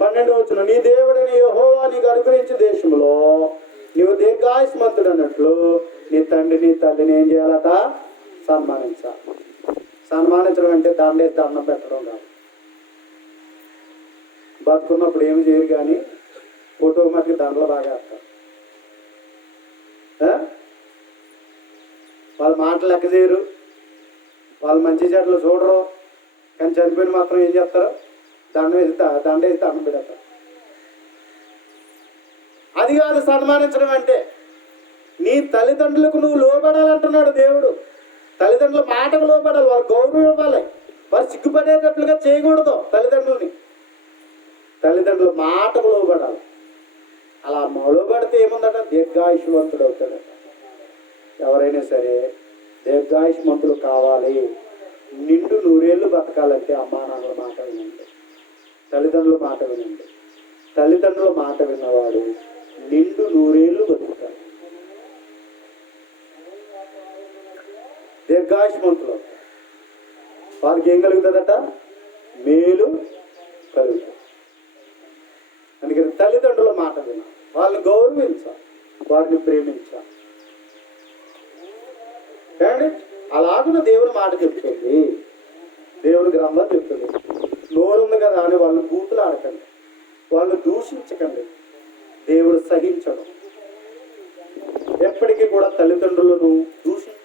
12వ వచనం, నీ దేవుడని యెహోవా నీకు అనుగ్రహించిన దేశంలో నీవు దీర్ఘాయుష్మంతుడు అన్నట్లు నీ తండ్రిని తల్లిని ఏం చేయాలట? సన్మానించాలి. సన్మానించడం అంటే దండేసి దండం పెట్టడం కాదు. బతుకున్నప్పుడు ఏమి చేయరు, కానీ ఫోటో మట్టుకు దండలు బాగా వేస్తారు. వాళ్ళు మాటలు లెక్క చేయరు, వాళ్ళు మంచి చెట్లు చూడరు, కానీ చనిపోయిన మాత్రం ఏం చేస్తారు? దండేసి దండం పెడతారు. అది కాదు సన్మానించడం అంటే. నీ తల్లిదండ్రులకు నువ్వు లోబడాలంటున్నాడు దేవుడు. తల్లిదండ్రుల మాటకు లోబడాలి, వాళ్ళు గౌరవం ఇవ్వాలి, వారు సిగ్గుపడేటట్లుగా చేయకూడదు. తల్లిదండ్రుల మాటకు లోబడాలి. అలా లోబడితే ఏముందట? దీర్ఘాయుష్మంతుడు అవుతాడట. ఎవరైనా సరే దీర్ఘాయుష్మంతులు కావాలి, నిండు 100 ఏళ్ళు బతకాలంటే అమ్మా నాన్నల మాట వినండి, తల్లిదండ్రుల మాట వినండి. తల్లిదండ్రుల మాట విన్నవాడు నిండు 100 ఏళ్ళు బతుకుతాడు. దీర్ఘాయుష్మంతులు వారికి ఏం కలుగుతుందట? మేలు కలుగుతుంది. అందుకని తల్లిదండ్రుల మాట వినాలి, వాళ్ళని గౌరవించాలి, వారిని ప్రేమించాలి. కానీ అలాగున దేవుని మాట చెప్తుంది, దేవుని గ్రంథం చెప్తుంది. నోరుంది కదా అని వాళ్ళు బూతులు ఆడకండి, వాళ్ళు దూషించకండి. దేవుడు సహించడం. ఎప్పటికీ కూడా తల్లిదండ్రులను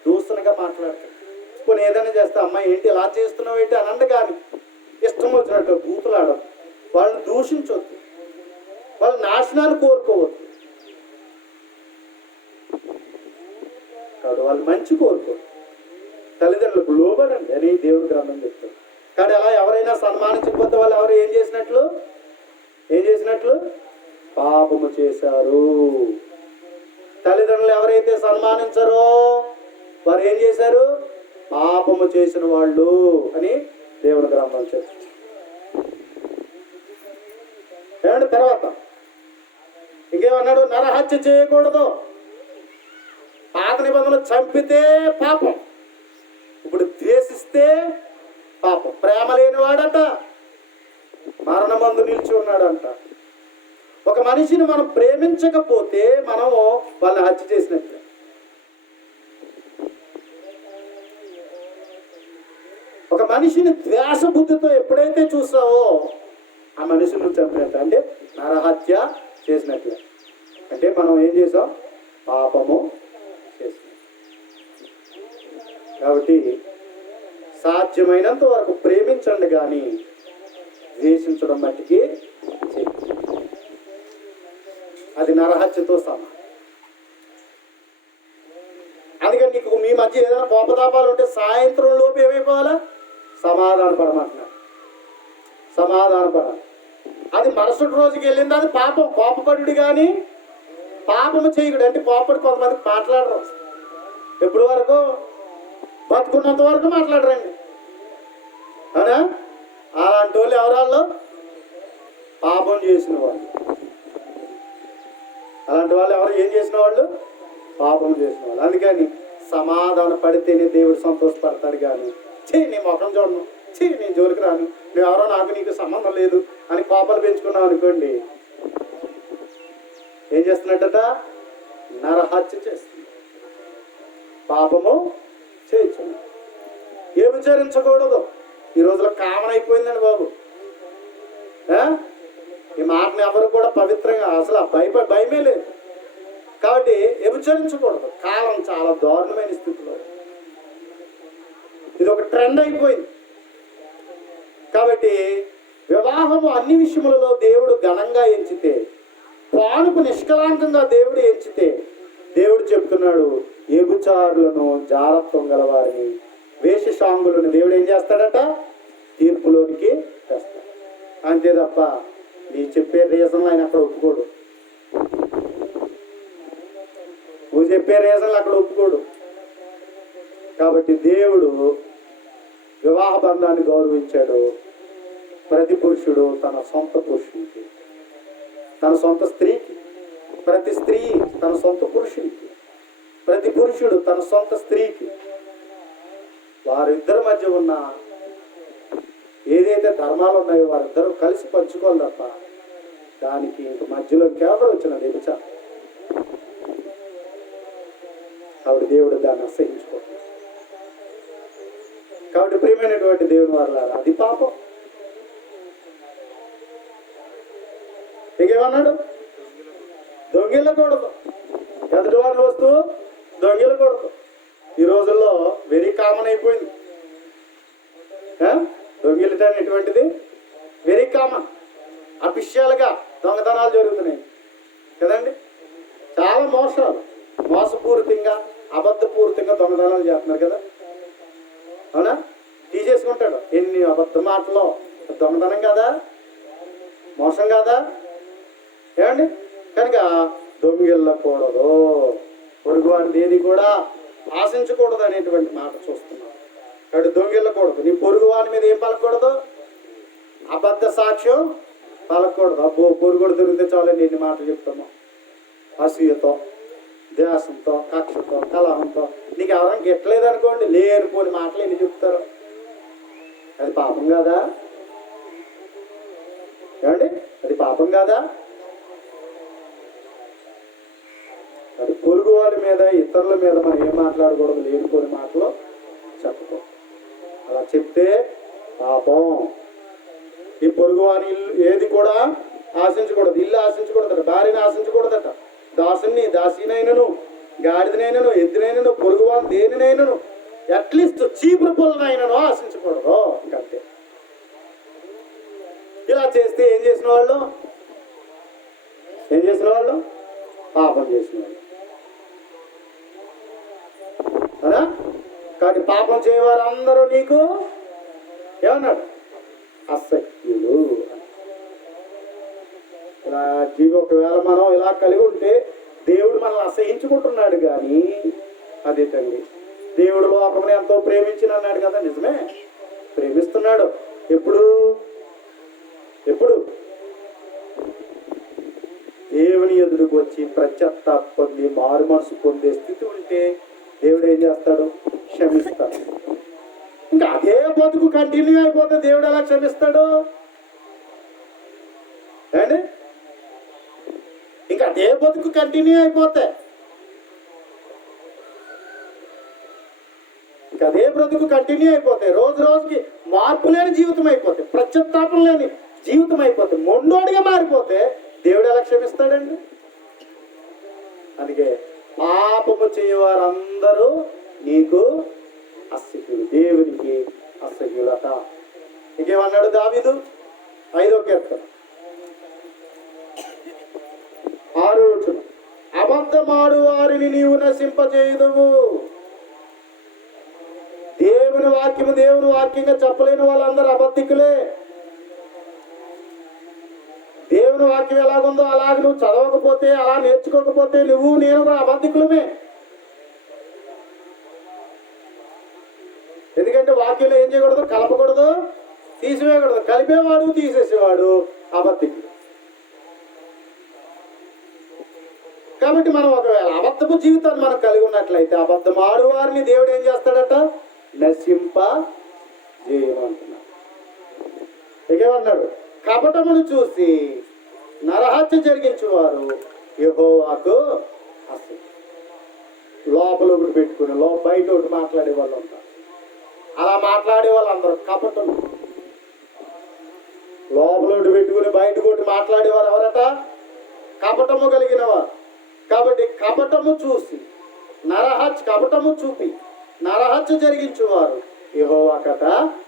దూషణగా మాట్లాడకండి. కొన్ని ఏదైనా చేస్తే అమ్మాయి ఏంటి ఇలా చేస్తున్నావు ఏంటి అనండి, కానీ ఇష్టం వచ్చినట్టు బూతులు ఆడదు. వాళ్ళని దూషించవద్దు, వాళ్ళ నాశనాన్ని కోరుకోవద్దు. కాబట్టి వాళ్ళు మంచి కోరుకోరు. తల్లిదండ్రులకు లోబడండి అని దేవుడి గ్రంథం చెప్తారు. కానీ అలా ఎవరైనా సన్మానించకపోతే వాళ్ళు ఎవరు ఏం చేసినట్లు పాపము చేశారు. తల్లిదండ్రులు ఎవరైతే సన్మానించారో వారు ఏం చేశారు? పాపము చేసిన వాళ్ళు అని దేవుడి గ్రంథం చెప్తారు. తర్వాత ఇంకేమన్నాడు? నరహత్య చేయకూడదు. పాత నిబంధనలు చంపితే పాపం, ఇప్పుడు ద్వేషిస్తే పాపం. ప్రేమ లేనివాడట మరణమందు నిలిచి ఉన్నాడంట. ఒక మనిషిని మనం ప్రేమించకపోతే మనం వాళ్ళని హత్య చేసినట్లే. ఒక మనిషిని ద్వేష బుద్ధితో ఎప్పుడైతే చూస్తావో ఆ మనిషిని నువ్వు చంపినట్టు, అంటే నరహత్య చేసినట్లే. అంటే మనం ఏం చేసాం? పాపము చేసాం. కాబట్టి సాధ్యమైనంత వరకు ప్రేమించండి, కానీ ద్వేషించడం మట్టికి అది నరహత్యతో సమానం. అందుకని నీకు మీ మధ్య ఏదైనా కోపతాపాలు ఉంటే సాయంత్రం లోపు ఏమైపోవాలా? సమాధానపడమంటున్నాడు. సమాధానపడాలి. అది మరుసటి రోజుకి వెళ్ళింది, అది పాపం. కోపపడు కానీ పాపము చేయకుడు. అంటే కోపడి కొంతమంది మాట్లాడరు. ఎప్పటి వరకు? బతుకున్నంత వరకు మాట్లాడరండి. అవునా? అలాంటి వాళ్ళు ఎవరాళ్ళు? పాపం చేసిన వాళ్ళు. అలాంటి వాళ్ళు ఎవరు? ఏం చేసిన వాళ్ళు? పాపం చేసిన వాళ్ళు. అందుకని సమాధాన పడితేనే దేవుడు సంతోషపడతాడు, కానీ నీ ముఖం చూడను, నేను జోలికి రాను, నువ్వెవరో నాకు నీకు సంబంధం లేదు అని కోపాలు పెంచుకున్నావు అనుకోండి, ఏం చేస్తున్నట్టట? నరహత్య చేస్తుంది, పాపం బాబు. ఈ మాటని ఎవరు కూడా పవిత్రంగా అసలు భయమే లేదు. కాబట్టి వ్యభిచరించకూడదు. కాలం చాలా దారుణమైన స్థితిలో, ఇది ఒక ట్రెండ్ అయిపోయింది. కాబట్టి వివాహము అన్ని విషయములలో దేవుడు ఘనంగా ఎంచితే, పానుకు నిష్కలాంకంగా దేవుడు ఎంచితే, దేవుడు చెప్తున్నాడు వ్యభిచారులను, జారత్వం గలవారిని, వేషశాంగులను దేవుడు ఏం చేస్తాడట? తీర్పులోనికి తెస్తాడు. అంతే తప్ప నీ చెప్పే రీజన్లు ఆయన అక్కడ ఒప్పుకోడు. నువ్వు చెప్పే రీజన్లు అక్కడ ఒప్పుకోడు. కాబట్టి దేవుడు వివాహ బంధాన్ని గౌరవించాడు. ప్రతి పురుషుడు తన సొంత పురుషునికి, తన సొంత స్త్రీకి, ప్రతి స్త్రీ తన సొంత పురుషునికి, ప్రతి పురుషుడు తన సొంత స్త్రీకి, వారిద్దరి మధ్య ఉన్న ఏదైతే ధర్మాలు ఉన్నాయో వారిద్దరూ కలిసి పంచుకోవాలి తప్ప దానికి మధ్యలో కేవలం వచ్చిన వ్యభిచారం. కాబట్టి దేవుడు దాన్ని అసహించుకోవాలి. కాబట్టి ప్రియమైనటువంటి దేవుని వారలారా, అది పాపం. ఇంకేమన్నాడు? దొంగిలకూడదు. ఎదుటివారి వస్తువు దొంగిలకూడదు. ఈ రోజుల్లో వెరీ కామన్ అయిపోయింది. దొంగిలటం ఎటువంటిది వెరీ కామన్. అఫిషియల్గా దొంగతనాలు జరుగుతున్నాయి కదండి. చాలా మోసాలు, మోసపూరితంగా, అబద్ధపూరితంగా దొంగతనాలు చేస్తున్నారు కదా. అవునా? తీసేసుకుంటాడు. ఎన్ని అబద్ధ మాటలో దొంగతనం కదా, మోసం కదా. ఏమండి? కనుక దొంగిల్లకూడదు, పొరుగువాడిని ఏది కూడా ఆశించకూడదు అనేటువంటి మాట చూస్తున్నాం. కాబట్టి దొంగిల్లకూడదు. నీ పొరుగువాని మీద ఏం పలకూడదు? అబద్ధ సాక్ష్యం పలకూడదు. అబ్బో పొరుగుడు దొరికితే చాలు ఎన్ని మాటలు చెప్తాము. అసూయతో, ద్వేషంతో, కక్షతో, కలహంతో. నీకు ఎవరైనా గిట్టలేదు అనుకోండి, లేనిపోని మాటలు ఎన్ని చెప్తారు. అది పాపం కాదా? ఏమండి? అది పాపం కాదా? అది పొరుగు వాళ్ళ మీద, ఇతరుల మీద మనం ఏం మాట్లాడకూడదు, లేనిపోని మాటలు చెప్పకూడదు. అలా చెప్తే పాపం. ఈ పొరుగు వారి ఇల్లు ఏది కూడా ఆశించకూడదు. ఇల్లు ఆశించకూడదట, భార్యని ఆశించకూడదట, దాసుని, దాసీనైనను, గాడిదనైనను, ఎద్దునైనను, పొరుగు వారిని దేనినైనను, అట్లీస్ట్ చీపురు పుల్లనైనను ఆశించకూడదు. ఇంకంతే. ఇలా చేస్తే ఏం చేసిన వాళ్ళు? పాపం చేసిన వాళ్ళు కదా. కాబట్టి పాపం చేయవారు అందరూ నీకు ఏమన్నాడు? అసఖ్యులు. ఇలా ఒకవేళ మనం ఇలా కలిగి ఉంటే దేవుడు మనల్ని అసహించుకుంటున్నాడు. కానీ అదేంటండి, దేవుడు లోకముని ఎంతో ప్రేమించిన అన్నాడు కదా. నిజమే, ప్రేమిస్తున్నాడు. ఎప్పుడు దేవుని ఎదురుకు వచ్చి ప్రత్యక్షాప పొంది మారు మనసు పొందే స్థితి ఉంటే దేవుడు ఏం చేస్తాడు? క్షమిస్తాడు. ఇంకా అదే బతుకు కంటిన్యూ అయిపోతే దేవుడు ఎలా క్షమిస్తాడు? అండి, ఇంకా అదే బతుకు కంటిన్యూ అయిపోతే, ఇంకా అదే బ్రతుకు కంటిన్యూ అయిపోతే, రోజు రోజుకి మార్పు లేని జీవితం అయిపోతే, ప్రత్యుత్తాపం లేని జీవితం అయిపోతే, మొండోడిగా మారిపోతే దేవుడు ఎలా క్షమిస్తాడండి? అందుకే పాపము చేయవారందరూ నీకు అసహ్యులు, దేవునికి అసహ్యులట. ఇంకేమన్నాడు దావీదు? 5వ కీర్తన 6వ వచనం, అబద్ధమాడు వారిని నీవు నశింపజేయుదువు. దేవుని వాక్యంగా చెప్పలేని వాళ్ళందరూ అబద్ధికులే. దేవుని వాక్యం ఎలాగుందో అలాగ నువ్వు చదవకపోతే, అలా నేర్చుకోకపోతే నువ్వు నేను కూడా అబద్ధికులమే. ఎందుకంటే వాక్యంలో ఏం చేయకూడదు? కలపకూడదు, తీసివేయకూడదు. కలిపేవాడు, తీసేసేవాడు అబద్ధికుడు. కాబట్టి మనం ఒకవేళ అబద్ధపు జీవితాన్ని మనం కలిగి ఉన్నట్లయితే, అబద్ధం ఆడు వారిని దేవుడు ఏం చేస్తాడట? నశింపజేయమంటున్నాడు. ఇంకేమన్నాడు? కపటమును చూసి నరహత్య జరిగించేవారు యెహోవాకు అసహ్యులు. లోపల ఒకటి పెట్టుకుని బయట ఒకటి మాట్లాడే వాళ్ళు ఉంటారు. అలా మాట్లాడే వాళ్ళు అందరూ కపటం. లోపల పెట్టుకుని బయట కొట్టి మాట్లాడేవారు ఎవరట? కపటము కలిగిన వారు. కాబట్టి కపటము చూసి కపటము చూపి నరహత్య జరిగించేవారు యెహోవా కట,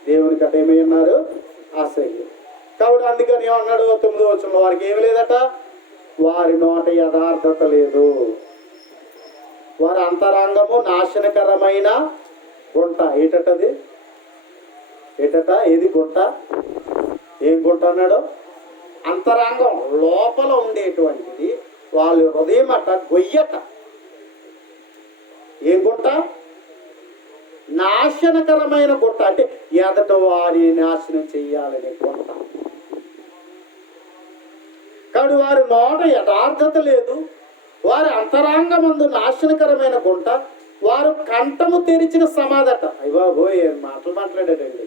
దేవుని కట ఏమై ఉన్నారు? అసహ్యం. కాబట్టి అందుకని ఏమన్నాడు 9వ వచనంలో, వారికి ఏమి లేదట, వారి నోట యథార్థత లేదు, వారి అంతరంగము నాశనకరమైన గుంట. ఏటది? ఏది గుంట? ఏం గుంట అన్నాడు? అంతరంగం లోపల ఉండేటువంటిది వాళ్ళ హృదయం అట గొయ్యట. ఏం గుంట? నాశనకరమైన గుంట. అంటే ఎదట వారి నాశనం చెయ్యాలనే గుంట. కాబట్టి వారి నోట యథార్థత లేదు, వారి అంతరంగమందు నాశనకరమైన గుంట, వారు కంఠము తెరిచిన సమాధట. అయ్యబాబోయ్, ఏం మాటలు మాట్లాడాడండి.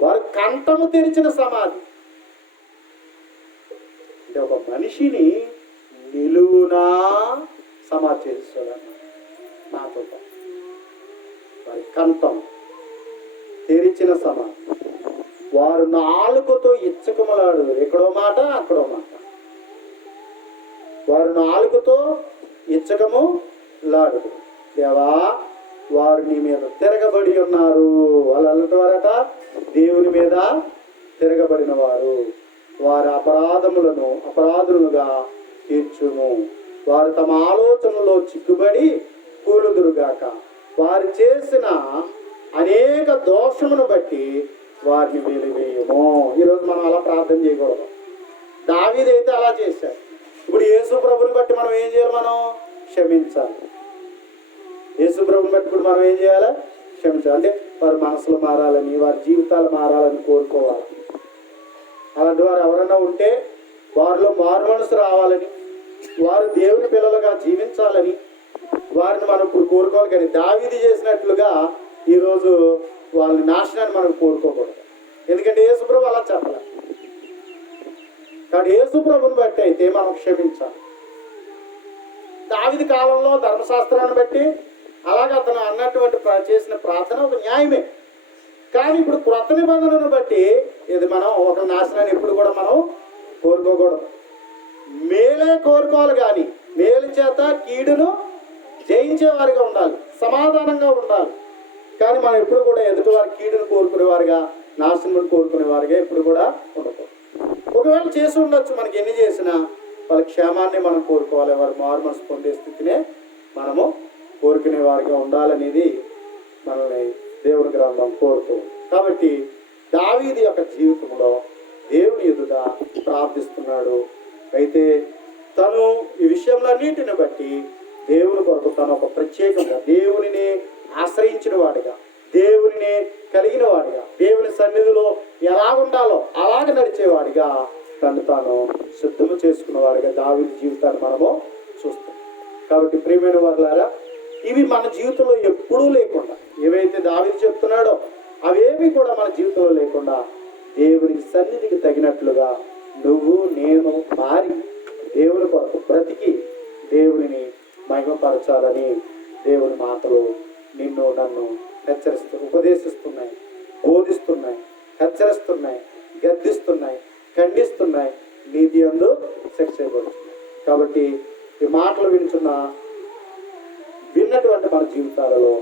వారు కంఠము తెరిచిన సమాధి. అంటే ఒక మనిషిని నిలువునా సమాధి చేస్తాడు నాతో. వారి కంఠం తెరిచిన సమాధి. వారు నాలుకతో ఇచ్చకములాడు. ఎక్కడో మాట అక్కడో మాట. వారు నాలుకతో ఇచ్చకము లాడు. దేవా, వారు నీ మీద తిరగబడి ఉన్నారు. వాళ్ళు అన్నవారట, దేవుని మీద తిరగబడిన వారు. వారి అపరాధులుగా తీర్చుము. వారు తమ ఆలోచనలో చిక్కుబడి కూలుదురుగాక. వారు చేసిన అనేక దోషమును బట్టి వారిని వెలివేయము. ఈరోజు మనం అలా ప్రార్థన చేయకూడదు. దావీదైతే అలా చేశాడు. ఇప్పుడు యేసు ప్రభుని బట్టి మనం ఏం చేయాలి? మనం క్షమించాలి. యేసు ప్రభుని బట్టి ఇప్పుడు మనం ఏం చేయాలి? క్షమించాలి. అంటే వారి మనసులు మారాలని, వారి జీవితాలు మారాలని కోరుకోవాలి. అలాంటి వారు ఎవరైనా ఉంటే వారిలో మారు మనసు రావాలని, వారు దేవుని పిల్లలుగా జీవించాలని వారిని మనం ఇప్పుడు కోరుకోవాలి. కానీ దావీదు చేసినట్లుగా ఈరోజు వాళ్ళ నాశనాన్ని మనం కోరుకోకూడదు. ఎందుకంటే యేసుప్రభు అలా చెప్పాలి. కాబట్టి యేసుప్రభుని బట్టి అయితే మనం క్షమించాలి. దావీదు కాలంలో ధర్మశాస్త్రాన్ని బట్టి అలాగే అతను అన్నటువంటి చేసిన ప్రార్థన ఒక న్యాయమే. కానీ ఇప్పుడు క్రొత్త నిబంధనను బట్టి ఇది మనం ఒక నాశనాన్ని ఎప్పుడు కూడా మనం కోరుకోకూడదు. మేలే కోరుకోవాలి, కానీ మేలు చేత కీడును జయించేవారిగా ఉండాలి, సమాధానంగా ఉండాలి. కానీ మనం ఎప్పుడు కూడా ఎదుటి వారి కీడును కోరుకునేవారుగా, నాశనం కోరుకునేవారుగా ఎప్పుడు కూడా ఉండకూడదు. ఒకవేళ చేసి ఉండొచ్చు, మనకి ఎన్ని చేసినా వాళ్ళ క్షేమాన్ని మనం కోరుకోవాలి. వారు మారు మనసు పొందే స్థితినే మనము కోరుకునే వారిగా ఉండాలనేది మనల్ని దేవుని గ్రంథం కోరుతుంది. కాబట్టి దావీదు యొక్క జీవితంలో దేవుని ఎదుట ప్రార్థిస్తున్నాడు. అయితే తను ఈ విషయంలన్నింటిని బట్టి దేవుని కొరకు తను ఒక ప్రత్యేకంగా దేవునిని ఆశ్రయించిన వాడిగా, దేవునిని కలిగిన వాడిగా, దేవుని సన్నిధిలో ఎలా ఉండాలో అలాగ నడిచేవాడిగా తను తాను సిద్ధము చేసుకున్నవాడిగా దావీదు జీవితాన్ని మనము చూస్తాం. కాబట్టి ప్రియమైన వారులారా, ఇవి మన జీవితంలో ఎప్పుడూ లేకుండా, ఏవైతే దావీదు చెప్తున్నాడో అవేవి కూడా మన జీవితంలో లేకుండా దేవుని సన్నిధికి తగినట్లుగా నువ్వు నేను మారి దేవుని కొరకు బ్రతికి దేవునిని మహిమపరచాలని దేవుని మాటలు నిన్ను నన్ను ఉపదేశిస్తున్నాయి, బోధిస్తున్నాయి, హెచ్చరిస్తున్నాయి, గద్దిస్తున్నాయి, ఖండిస్తున్నాయి, నీతి యందు శిక్ష చేయబడుతున్నాయి. కాబట్టి ఈ మాటలు విన్నటువంటి మన జీవితాలలో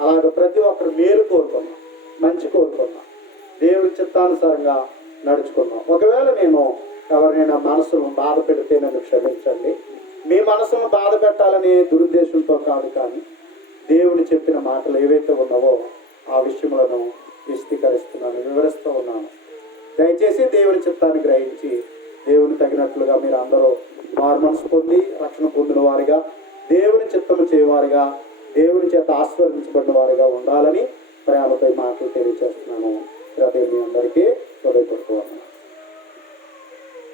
అలాగ ప్రతి ఒక్కరు మేలు కోరుకున్నాం, మంచి కోరుకున్నాం, దేవుడి చిత్తానుసారంగా నడుచుకున్నాం. ఒకవేళ నేను ఎవరినైనా మనసును బాధ పెడితే నన్ను క్షమించండి. మీ మనసును బాధ పెట్టాలనే దురుద్దేశంతో కాదు, కానీ దేవుడు చెప్పిన మాటలు ఏవైతే ఉన్నావో ఆ విషయములను విశదీకరిస్తున్నాను, వివరిస్తూ ఉన్నాను. దయచేసి దేవుని చిత్తాన్ని గ్రహించి దేవుని తగినట్లుగా మీరు అందరూ మారు మనసు పొంది రక్షణ పొందిన వారిగా, దేవుని చిత్తము చేయవారిగా, దేవుని చేత ఆశీర్వదించబడిన వారిగా ఉండాలని ప్రేమపై మాటలు తెలియజేస్తున్నాను. మీ అందరికీ హృదయపూర్వక వందనాలు.